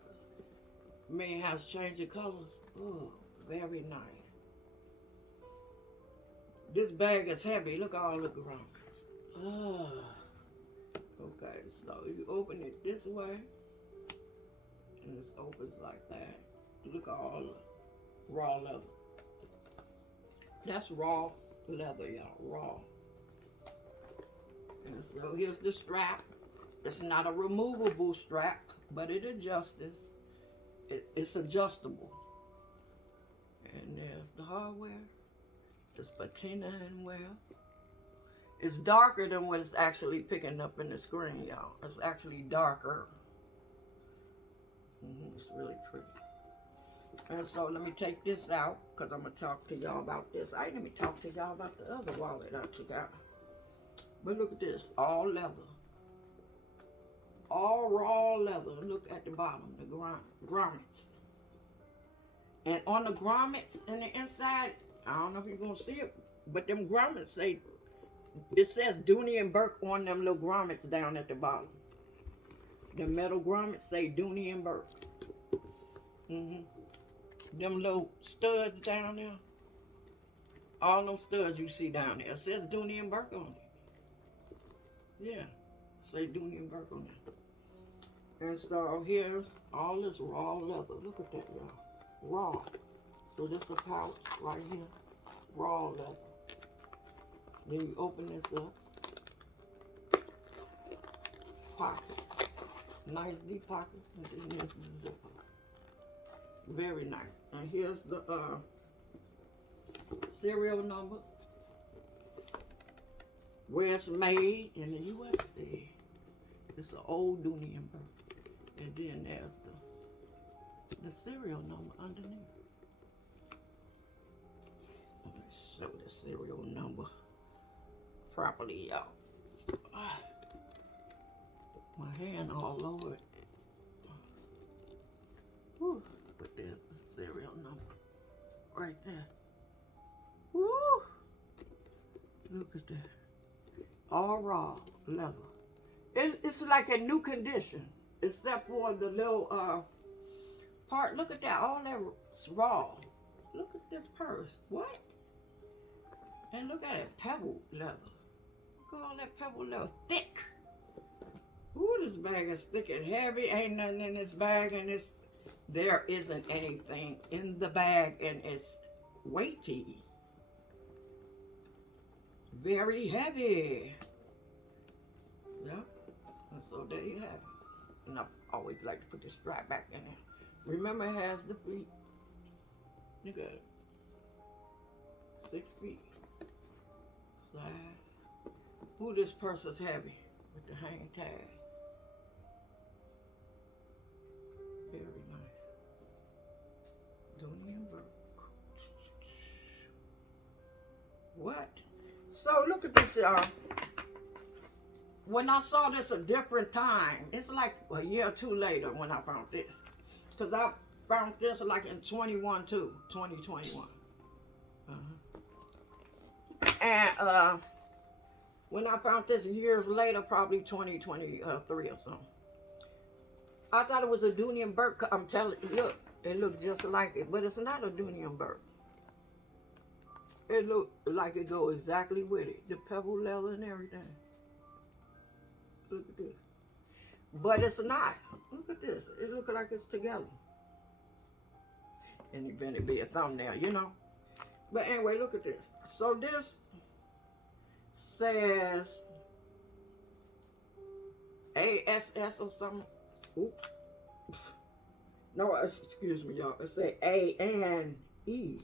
May have changing colors. Oh, very nice. This bag is heavy. Look at all the grommets. Oh. Okay, so you open it this way. And it opens like that. Look at all the raw leather. That's raw leather, y'all. Raw. And so here's the strap. It's not a removable strap, but it adjusts. It's adjustable. And there's the hardware. It's patina and wear. It's darker than what it's actually picking up in the screen, y'all. It's actually darker. It's really pretty. And so let me take this out, because I'm going to talk to y'all about this. Let me talk to y'all about the other wallet I took out. But look at this, all leather. All raw leather. Look at the bottom, the grommets. And on the grommets in the inside, I don't know if you're going to see it, but them grommets say, it says Dooney and Burke on them little grommets down at the bottom. The metal grommets say Dooney and Burke. Them little studs down there. All those studs you see down there. It says Dooney and Burke on it. Yeah. Say Dooney and Burke on it. And so here's all this raw leather. Look at that, y'all. Raw. So this is a pouch right here. Raw leather. Then you open this up. Pocket. Nice deep pocket. And then this is the zipper. Very nice. And here's the serial number. Where it's made in the USA. It's an old Dooney and Burke. And then there's the serial number underneath. Let me show the serial number properly, y'all. My hand all over it. Whew. But there's the serial number right there. Woo! Look at that. All raw leather. It's like a new condition, except for the little part. Look at that. All that's raw. Look at this purse. What? And look at that pebble leather. Look at all that pebble leather. Thick. Ooh, this bag is thick and heavy. Ain't nothing in this bag, and there isn't anything in the bag, and it's weighty. Very heavy. Yep. And so there you have it. And I always like to put the strap back in there. Remember, it has the feet. Look at it. 6 feet. Slide. Ooh, this purse is heavy with the hang tag. So look at this, y'all. When I saw this a different time, it's like a year or two later when I found this. Because I found this like in 21 too, 2021. And when I found this years later, probably 2023 or something. I thought it was a Dunian Burke. I'm telling you, look, it looks just like it, but it's not a Dunian Burke. It looked like it go exactly with it. The pebble leather and everything. Look at this. But it's not. Look at this. It looks like it's together. And even it be a thumbnail, you know. But anyway, look at this. So this says ASS or something. Oops. No, excuse me, y'all. It says A and E.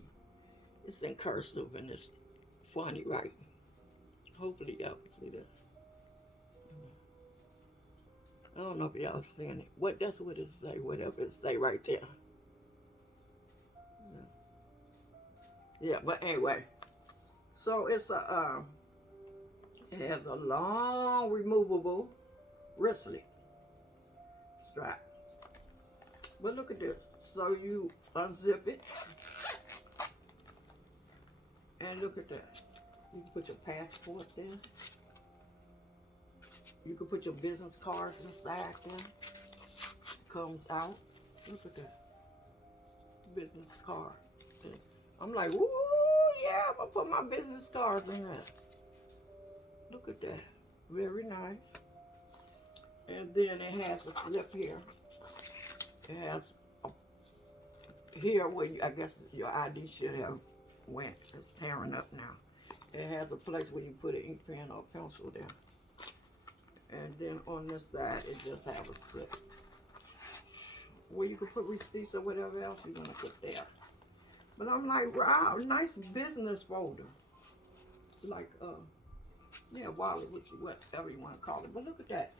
It's in cursive and it's funny writing. Hopefully y'all can see that. I don't know if y'all seeing it. That's what it say. Whatever it say right there. Yeah, but anyway. So it's a it has a long removable wristlet strap. But look at this. So you unzip it. And look at that. You can put your passport there. You can put your business cards inside there. Comes out. Look at that. Business card. I'm like, ooh, yeah, I'm gonna put my business cards in there. Look at that. Very nice. And then it has a flip here. It has here where I guess your ID should have went. It's tearing up now. It has a place where you put an ink pen or pencil there. And then on this side, it just has a slip where you can put receipts or whatever else you're gonna put there. But I'm like, wow, nice business folder. Like, yeah, wallet, whatever you want to call it. But look at that.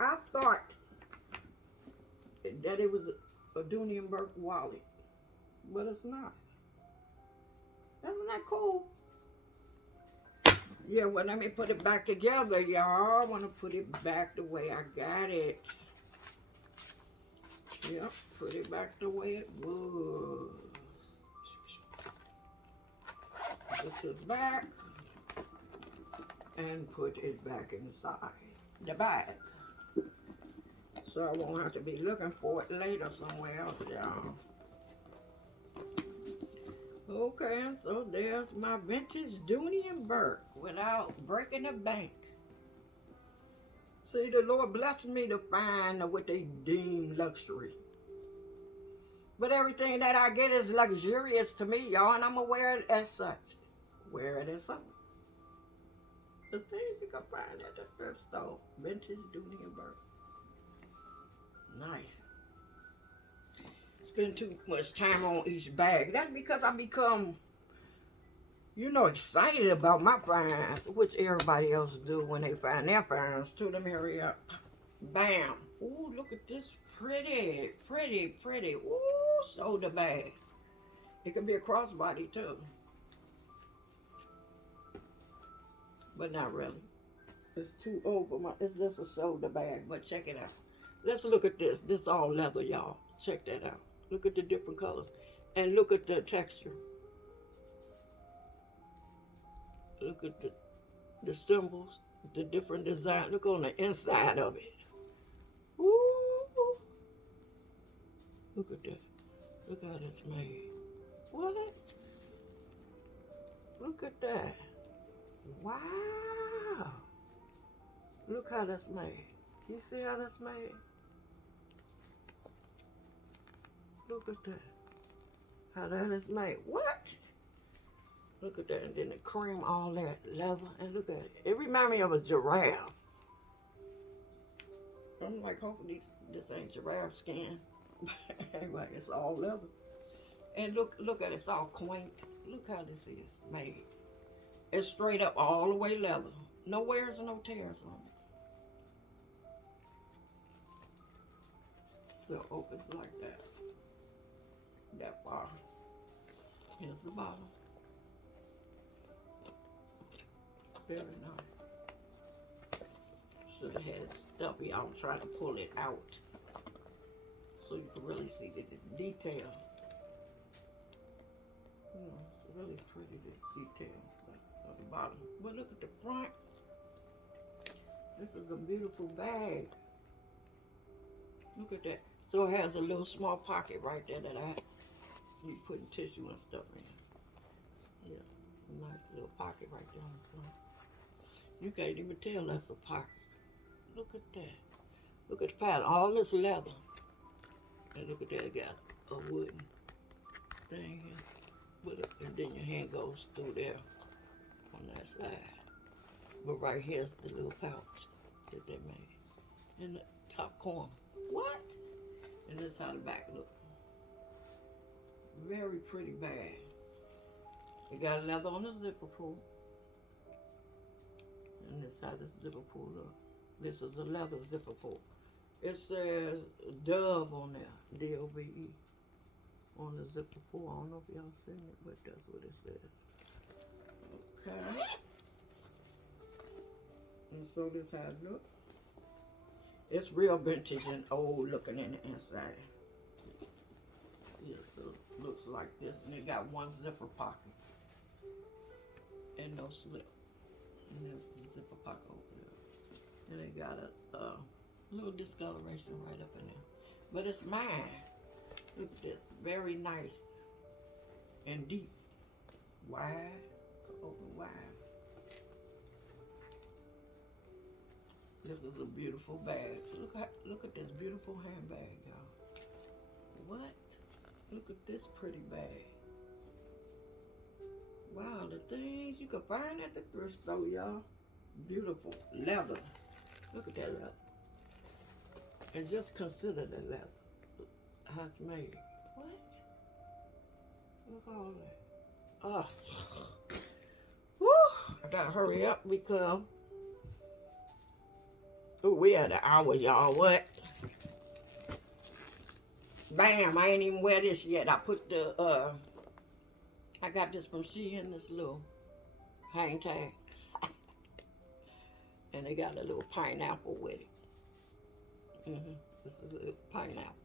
I thought that it was a Dunian Burke wallet, but it's not. Isn't that cool? Yeah, well, let me put it back together, y'all. I want to put it back the way I got it. Yep, put it back the way it was. Put it back and put it back inside the bag. So I won't have to be looking for it later somewhere else, y'all. Okay, so there's my vintage Dunian Burke without breaking the bank. See, the Lord blessed me to find what they deem luxury. But everything that I get is luxurious to me, y'all, and I'm aware it as such. Wear it as something. The things you can find at the thrift store. Vintage Dunian Burke. Nice. Spend too much time on each bag. That's because I become, you know, excited about my finds, which everybody else do when they find their finds too. Let me hurry up. Bam. Ooh, look at this. Pretty, pretty, pretty. Ooh, shoulder bag. It could be a crossbody too. But not really. It's too old for my, it's just a shoulder bag, but check it out. Let's look at this. This all leather, y'all. Check that out. Look at the different colors. And look at the texture. Look at the symbols, the different design. Look on the inside of it. Ooh. Look at that. Look how that's made. What? Look at that. Wow. Look how that's made. You see how that's made? Look at that. How that is made. What? Look at that. And then the cream, all that leather. And look at it. It reminds me of a giraffe. I'm like, hopefully this ain't giraffe skin. Anyway, it's all leather. And look at it. It's all quaint. Look how this is made. It's straight up all the way leather. No wears or no tears on it. So it opens like that. That far. Here's the bottom. Very nice. Should have had it stuffy. I was trying to pull it out so you can really see the detail. It's really pretty, the details on the bottom. But look at the front. This is a beautiful bag. Look at that. So it has a little small pocket right there that you putting tissue and stuff in. Yeah, a nice little pocket right there on the front. You can't even tell that's a pocket. Look at that. Look at the pattern. All this leather. And look at that. It got a wooden thing here. And then your hand goes through there on that side. But right here's the little pouch that they made in the top corner. What? And this is how the back looks. Very pretty bag. It got leather on the zipper pull. And this is how the zipper pull up. This is a leather zipper pull. It says Dove on there, D-O-V-E. On the zipper pull. I don't know if y'all seen it, but that's what it says. Okay. And so this how it looks. It's real vintage and old looking in the inside. Yeah, so it looks like this. And it got one zipper pocket. And no slip. And there's the zipper pocket over there. And it got a little discoloration right up in there. But it's mine. Look at this. Very nice. And deep. Wide. Open wide. This is a beautiful bag. Look at this beautiful handbag, y'all. What? Look at this pretty bag. Wow, the things you can find at the thrift store, y'all. Beautiful. Leather. Look at that leather. And just consider the leather. How it's made. What? Look at all that. Oh. Woo! I gotta hurry up because we at an hour, y'all. What? Bam, I ain't even wear this yet. I put the, I got this from Shein, this little hang tag. And they got a little pineapple with it. This is a little pineapple.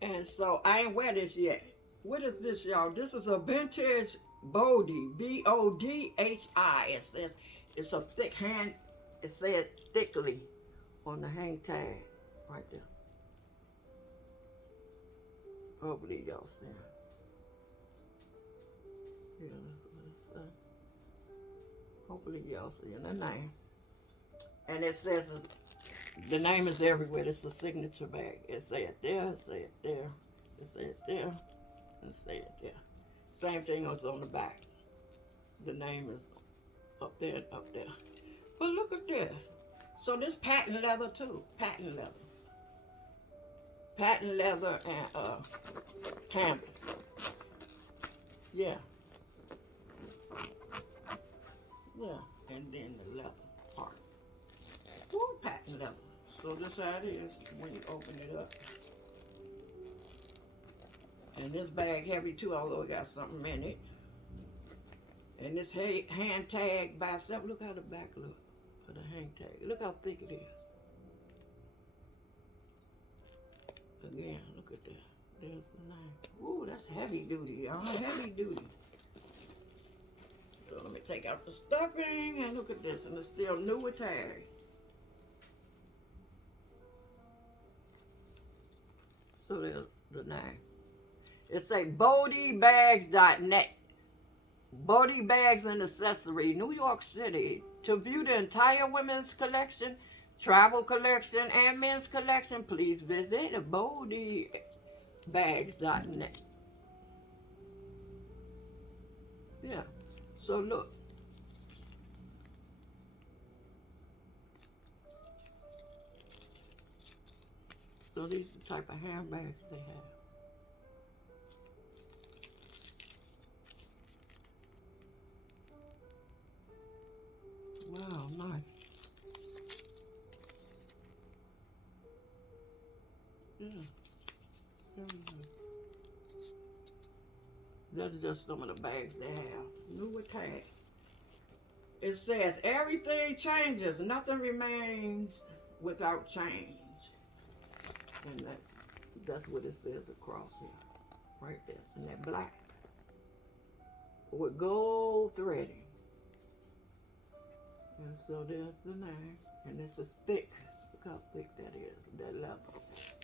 And so, I ain't wear this yet. What is this, y'all? This is a vintage Bodhi, B-O-D-H-I. It says, it's a thick hand. It said thickly on the hang tag right there. Hopefully y'all see it. Yeah, that's what it says. Hopefully y'all see the name. And it says the name is everywhere. It's a signature bag. It say it there, it say it there, it say it there, and it say it there. Same thing was on the back. The name is up there and up there. But look at this. So this patent leather too. Patent leather. Patent leather and canvas. Yeah. Yeah. And then the leather part. Ooh, patent leather. So this how it is when you open it up. And this bag heavy too, although it got something in it. And this hand tag by itself, look how the back look for the hang tag. Look how thick it is. Again, look at that. There's the name. Ooh, that's heavy duty, y'all. Heavy duty. So let me take out the stuffing and look at this. And it's still new with tag. So there's the name. It say BodieBags.net. Bodie Bags and Accessory, New York City. To view the entire women's collection, travel collection, and men's collection, please visit BodieBags.net. Yeah. So look. So these are the type of handbags they have. Wow, nice. Yeah, very nice. That's just some of the bags they have. New with tag. It says everything changes, nothing remains without change. And that's what it says across here. Right there. And that black. With gold threading. And so there's the name. And it's a thick. Look how thick that is. That leather.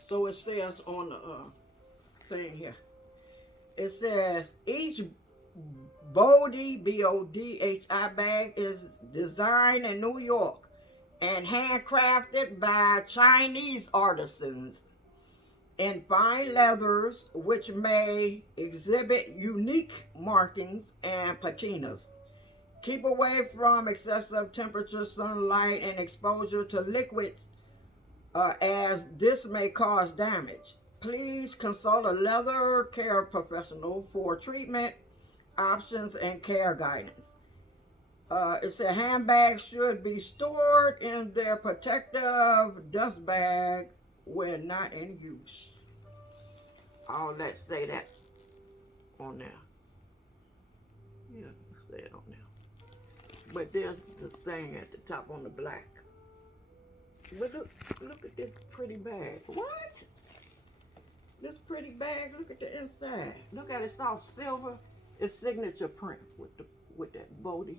So it says on the thing here. It says each Bodhi, B-O-D-H-I bag is designed in New York and handcrafted by Chinese artisans in fine leathers, which may exhibit unique markings and patinas. Keep away from excessive temperature, sunlight, and exposure to liquids, as this may cause damage. Please consult a leather care professional for treatment options and care guidance. It said handbags should be stored in their protective dust bag when not in use. Oh, let's say that on there. Yeah, say it on there. But there's the thing at the top on the black. But look at this pretty bag. What? This pretty bag, look at the inside. Look at it, it's all silver. It's signature print with that Bodhi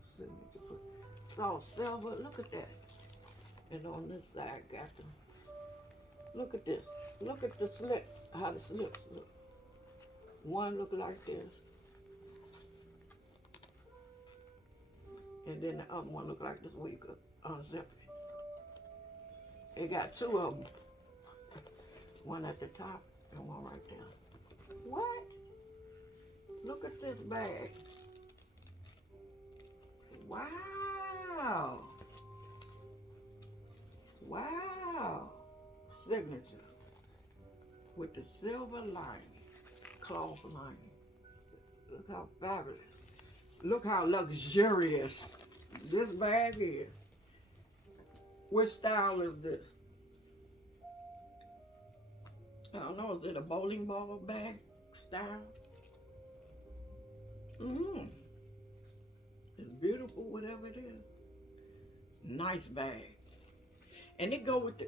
signature print. It's all silver. Look at that. And on this side, got them. Look at this. Look at the slips. How the slips look. One look like this, and then the other one look like this. Where you could unzip it. It got two of them. One at the top and one right there. What? Look at this bag. Wow. Wow. Signature. With the silver lining. Cloth lining. Look how fabulous. Look how luxurious this bag is. What style is this? I don't know, is it a bowling ball bag style? It's beautiful, whatever it is. Nice bag. And it go with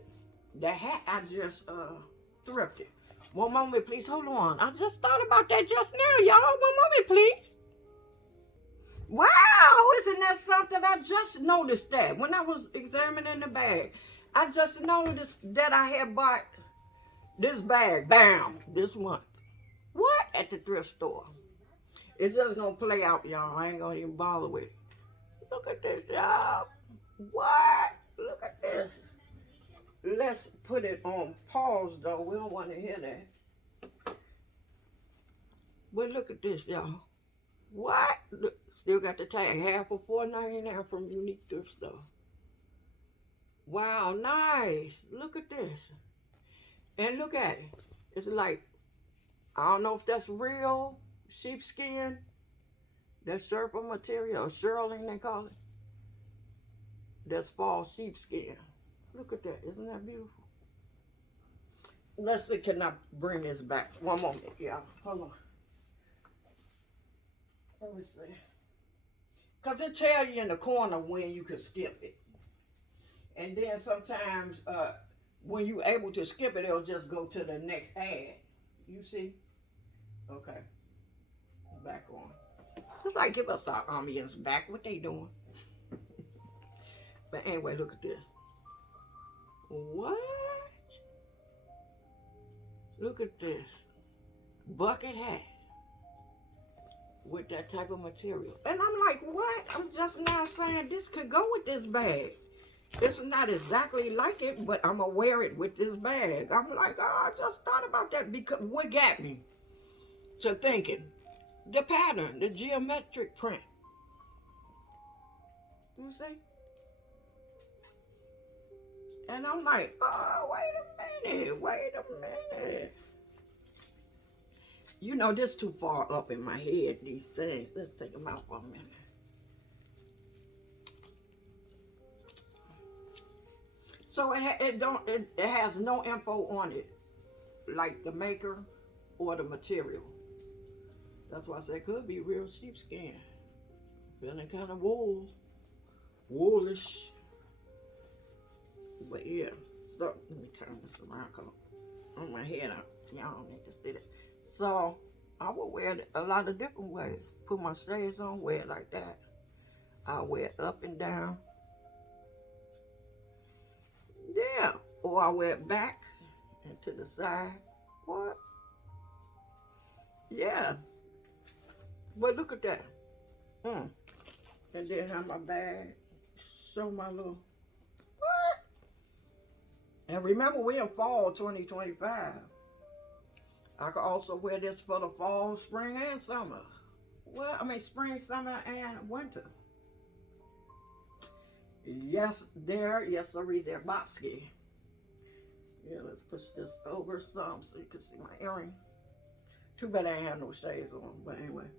the hat I just thrifted. One moment, please. Hold on. I just thought about that just now, y'all. One moment, please. Wow, isn't that something? I just noticed that when I was examining the bag. I just noticed that I had bought this bag, bam, this month. What? At the thrift store. It's just gonna play out, y'all. I ain't gonna even bother with it. Look at this, y'all. What? Look at this. Let's put it on pause, though. We don't want to hear that. But look at this, y'all. What? Look, still got the tag. Half for $4.99 from Unique Thrift Store. Wow, nice. Look at this. And look at it. It's like, I don't know if that's real sheepskin. That's Sherpa material, shearling they call it. That's fall sheepskin. Look at that. Isn't that beautiful? Let's see, can I bring this back? One moment, y'all. Hold on. Let me see. Because it tells you in the corner when you can skip it. And then sometimes when you're able to skip it, it'll just go to the next ad. You see? Okay. Back on. It's like, give us our audience back. What they doing? But anyway, look at this. What? Look at this. Bucket hat. With that type of material. And I'm like, what? I'm just now saying this could go with this bag. It's not exactly like it, but I'm gonna wear it with this bag. I'm like, oh, I just thought about that because what got me to thinking? The pattern, the geometric print. You see? And I'm like, oh, wait a minute. You know, this too far up in my head, these things. Let's take them out for a minute. So it has no info on it, like the maker or the material. That's why I said it could be real sheepskin. Feeling kind of woolish. But yeah, so let me turn this around because on my head y'all don't need to see it. So I will wear it a lot of different ways. Put my shades on, wear it like that. I wear it up and down. Yeah. Or I wear it back and to the side. What? Yeah. But look at that. And then have my bag. Show my little. What? And remember, we're in fall 2025. I could also wear this for the fall, spring, and summer. Well, I mean, spring, summer, and winter. Yes, there. Yes, sorry, there, Bobski. Yeah, let's push this over some so you can see my earring. Too bad I ain't have no shades on, but anyway.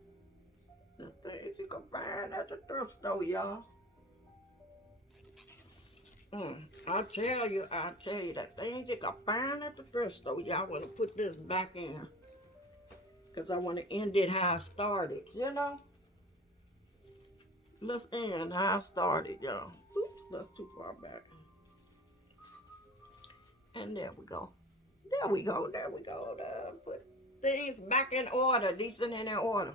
The things you can find at the thrift store, y'all. I tell you, the things you can find at the thrift store. Y'all want to put this back in. Because I want to end it how I started, you know? Let's end how I started, y'all. Oops, that's too far back. And there we go. There we go. Put things back in order, decent and in order.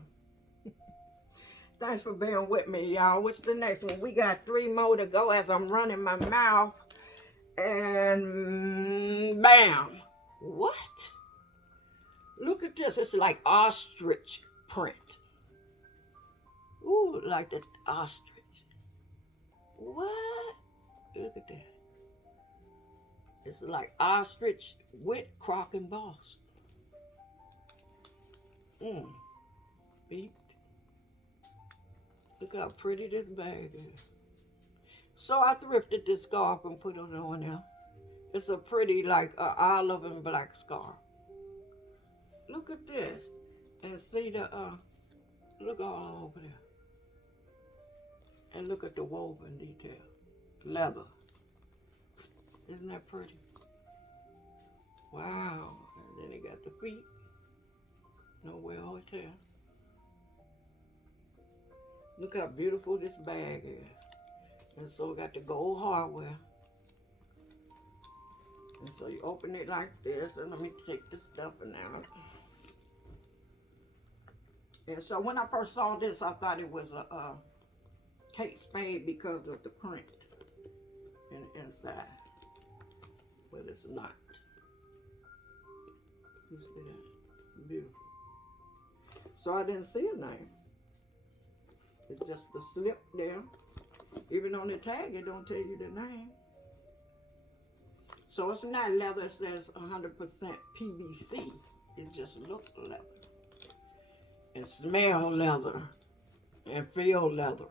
Thanks for being with me, y'all. What's the next one? We got 3 more to go as I'm running my mouth. And bam. What? Look at this. It's like ostrich print. Ooh, like the ostrich. What? Look at that. It's like ostrich with croc embossed. Beat. Look how pretty this bag is. So I thrifted this scarf and put it on there. It's a pretty, like, olive and black scarf. Look at this. And see the, look all over there. And look at the woven detail. Leather. Isn't that pretty? Wow. And then it got the feet. Nowhere Hotel. Look how beautiful this bag is. And so we got the gold hardware. And so you open it like this. And let me take this stuffing out. And so when I first saw this, I thought it was a Kate Spade because of the print inside. But it's not. You see that? Beautiful. So I didn't see a name. It's just the slip there. Even on the tag, it don't tell you the name. So it's not leather. It says 100% PVC. It just looks leather. And smell leather. And feel leather.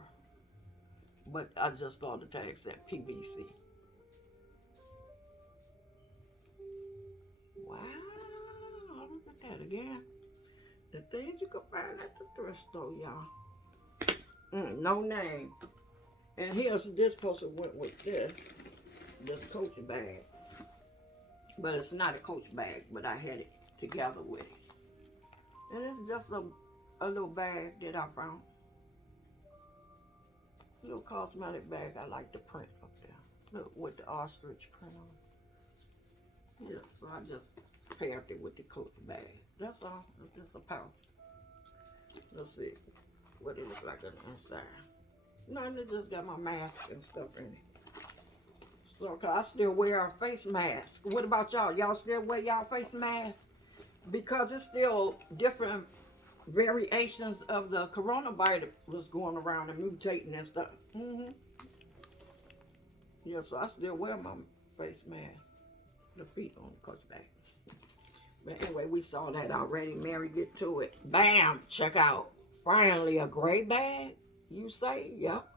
But I just thought the tag said PVC. Wow. Look at that again. The things you can find at the thrift store, y'all. No name. And here's this supposed to went with this Coach bag. But it's not a Coach bag, but I had it together with it. And it's just a little bag that I found. A little cosmetic bag. I like the print up there. Look, with the ostrich print on it. Yeah, so I just paired it with the Coach bag. That's all. It's just a pouch. Let's see what it looks like on the inside. No, it just got my mask and stuff in it. So, cause I still wear a face mask. What about y'all? Y'all still wear y'all face mask? Because it's still different variations of the coronavirus was going around and mutating and stuff. Yeah, so I still wear my face mask. The feet on the Coach bag. But anyway, we saw that already. Mary, get to it. Bam! Check out. Finally, a gray bag. You say? Yep.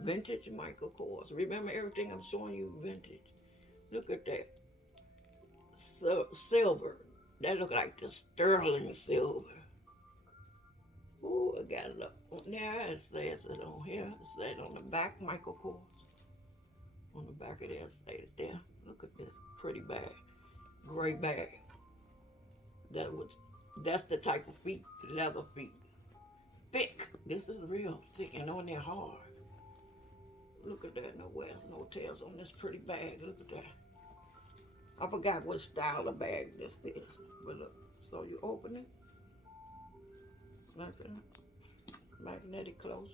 Vintage Michael Kors. Remember everything I'm showing you vintage. Look at that. So, silver. That look like the sterling silver. Oh, I got it up on there. It says it on here. It says on the back, Michael Kors. On the back of there, it says it there. Look at this pretty bag. Gray bag. That's the type of feet, leather feet. thick. This is real thick and on there hard. Look at that. No wears, no tails on this pretty bag. Look at that. I forgot what style of bag this is. But look, so you open it. Magnetic closure.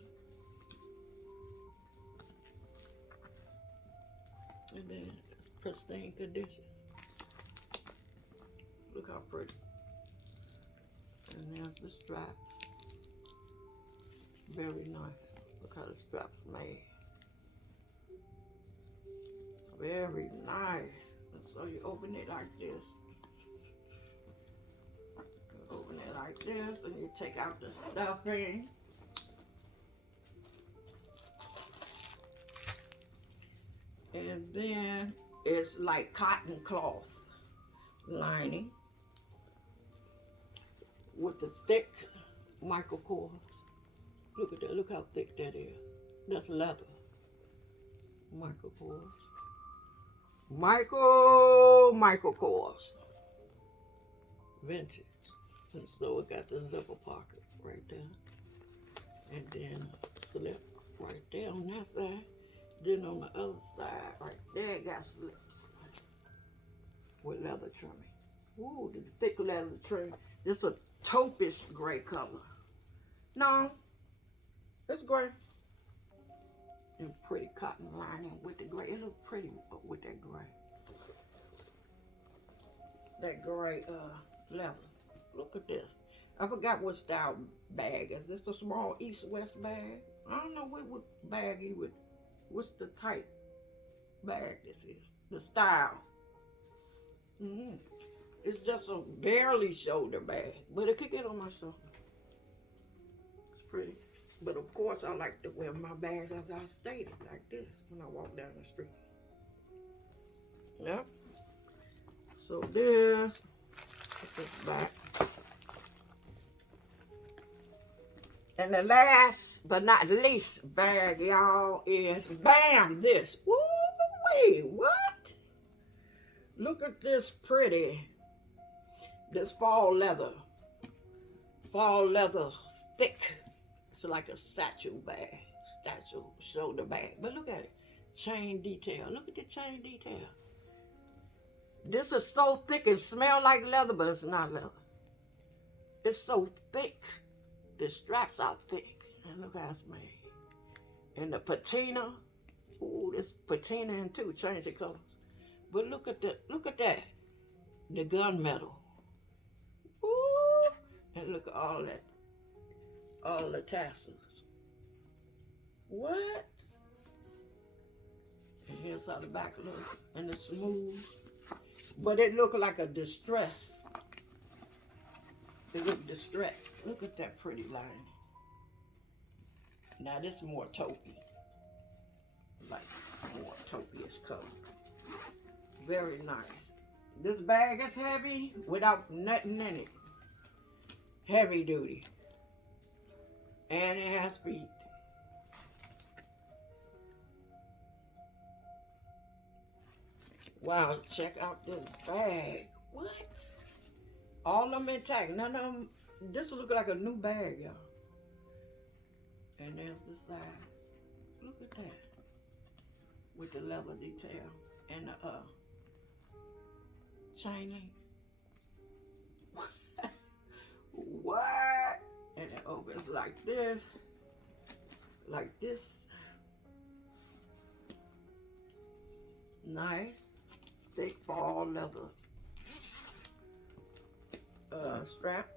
And then it's pristine condition. Look how pretty. And there's the straps. Very nice. Look how the straps made. Very nice. And so you open it like this. You open it like this, and you take out the stuffing. And then it's like cotton cloth lining with the thick microcord. Look at that. Look how thick that is. That's leather. Microcords. Microcores. Vintage. And so it got the zipper pocket right there. And then a slip right there on that side. Then on the other side, right there, it got slips with leather trimming. Ooh, the thick leather trim. This a taupish gray color. No, it's gray. And pretty cotton lining with the gray. It looks pretty with that gray. That gray leather. Look at this. I forgot what style bag. Is this a small east-west bag? I don't know what bag he would. What's the type bag this is? The style. It's just a barely shoulder bag, but it could get on my shoulder. It's pretty. But of course, I like to wear my bags as I stated, like this, when I walk down the street. Yep. So this, put this back. And the last but not least bag, y'all, is bam, this. Woo, wait, what? Look at this pretty, this fall leather thick. It's like a satchel bag, shoulder bag. But look at it, chain detail. Look at the chain detail. This is so thick, it smells like leather, but it's not leather. It's so thick. The straps are thick, and look how it's made. And the patina, ooh, this patina in too, change the colors. But look at that, the gunmetal. Ooh, and look at all that, all the tassels. What? And here's how the back looks, and it's smooth. But it look like a distress. It look distressed. Look at that pretty lining. Now this is more taupey. Like more taupey-ish color. Very nice. This bag is heavy without nothing in it. Heavy duty. And it has feet. Wow, check out this bag. What? All of them intact. None of them. This look like a new bag, y'all. And there's the size. Look at that. With the leather detail and the chain link. What? And it opens like this. Like this. Nice. Thick fall leather. Strap.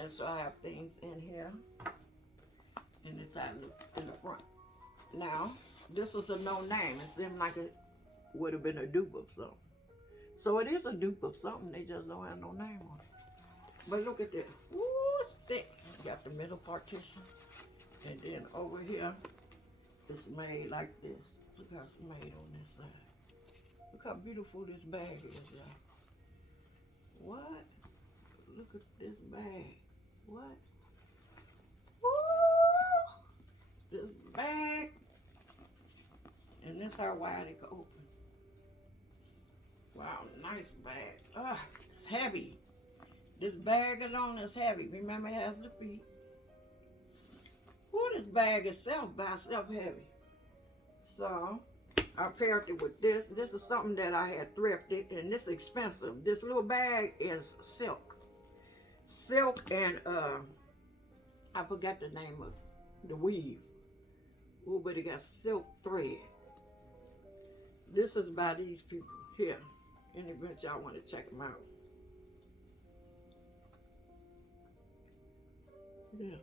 And so I have things in here. And this side look in the front. Now, this was a no name. It seemed like it would have been a dupe of something. So it is a dupe of something. They just don't have no name on it. But look at this. Woo, it's thick. Got the middle partition. And then over here, it's made like this. Look how it's made on this side. Look how beautiful this bag is, y'all. What? Look at this bag. What? Woo! This bag. And this how wide it can open. Wow, nice bag. Ah, it's heavy. This bag alone is heavy. Remember, it has the feet. Well, this bag itself by itself heavy. So I paired it with this. This is something that I had thrifted, and this is expensive. This little bag is silk. Silk and I forgot the name of the weave. Oh, but it got silk thread. This is by these people here. In the event y'all want to check them out. Yeah.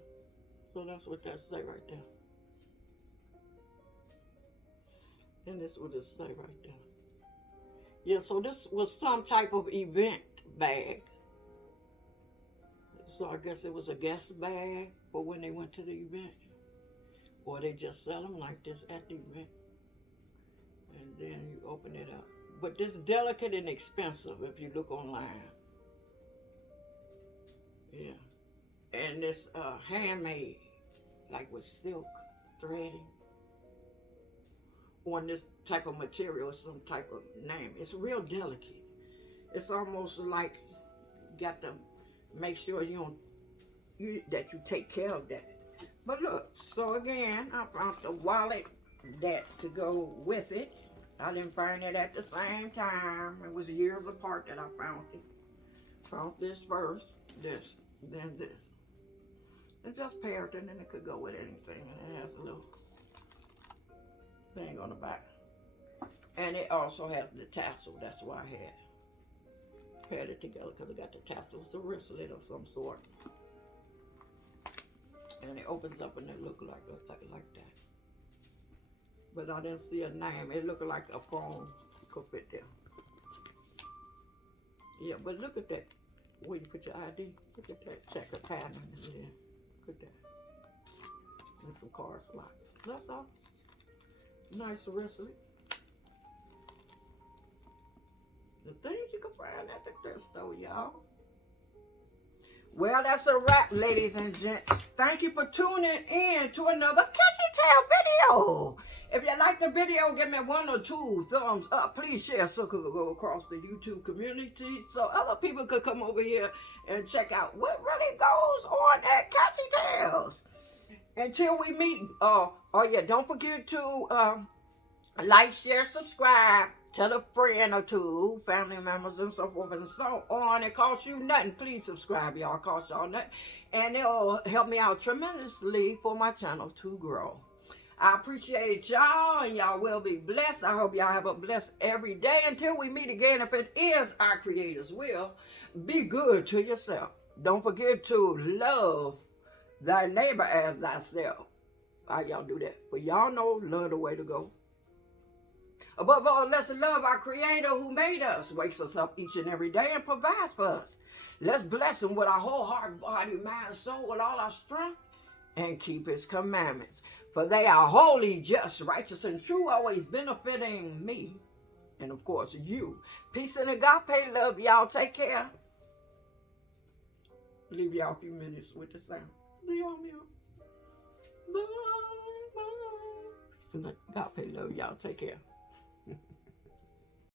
So that's what that say right there. And this is what it say right there. Yeah, so this was some type of event bag. So I guess it was a guest bag for when they went to the event. Or they just sell them like this at the event. And then you open it up. But this delicate and expensive if you look online. Yeah. And this handmade, like with silk threading. On this type of material, some type of name. It's real delicate. It's almost like you got to make sure that you take care of that. But look, so again, I found the wallet that to go with it. I didn't find it at the same time. It was years apart that I found it. Found this first, this, then this. It's just paired and then it could go with anything. And it has a little thing on the back. And it also has the tassel. That's why I had it together, because it got the tassel. It's a wristlet of some sort. And it opens up and it looks like that. But I didn't see a name. It looked like a phone could fit there. Yeah, but look at that. Where you put your ID. Look at that checker pattern in there. Look at that. And some card slots. That's all. Nice wristlet. The things you can find at the thrift store, y'all. Well, that's a wrap, ladies and gents. Thank you for tuning in to another Catchy Tail video. If you like the video, give me 1 or 2 thumbs up. Please share so it could go across the YouTube community so other people could come over here and check out what really goes on at Catchy Tails. Until we meet, oh yeah, don't forget to like, share, subscribe. Tell a friend or 2, family members and so forth and so on. It costs you nothing. Please subscribe, y'all. It costs y'all nothing. And it'll help me out tremendously for my channel to grow. I appreciate y'all, and y'all will be blessed. I hope y'all have a blessed every day. Until we meet again, if it is our Creator's will, be good to yourself. Don't forget to love thy neighbor as thyself. How y'all do that? But y'all know love the way to go. Above all, let's love our Creator who made us, wakes us up each and every day, and provides for us. Let's bless Him with our whole heart, body, mind, soul, with all our strength, and keep His commandments. For they are holy, just, righteous, and true, always benefiting me, and of course you. Peace and agape love, y'all. Take care. Leave y'all a few minutes with the sound. Bye, bye. Peace and agape love, y'all. Take care.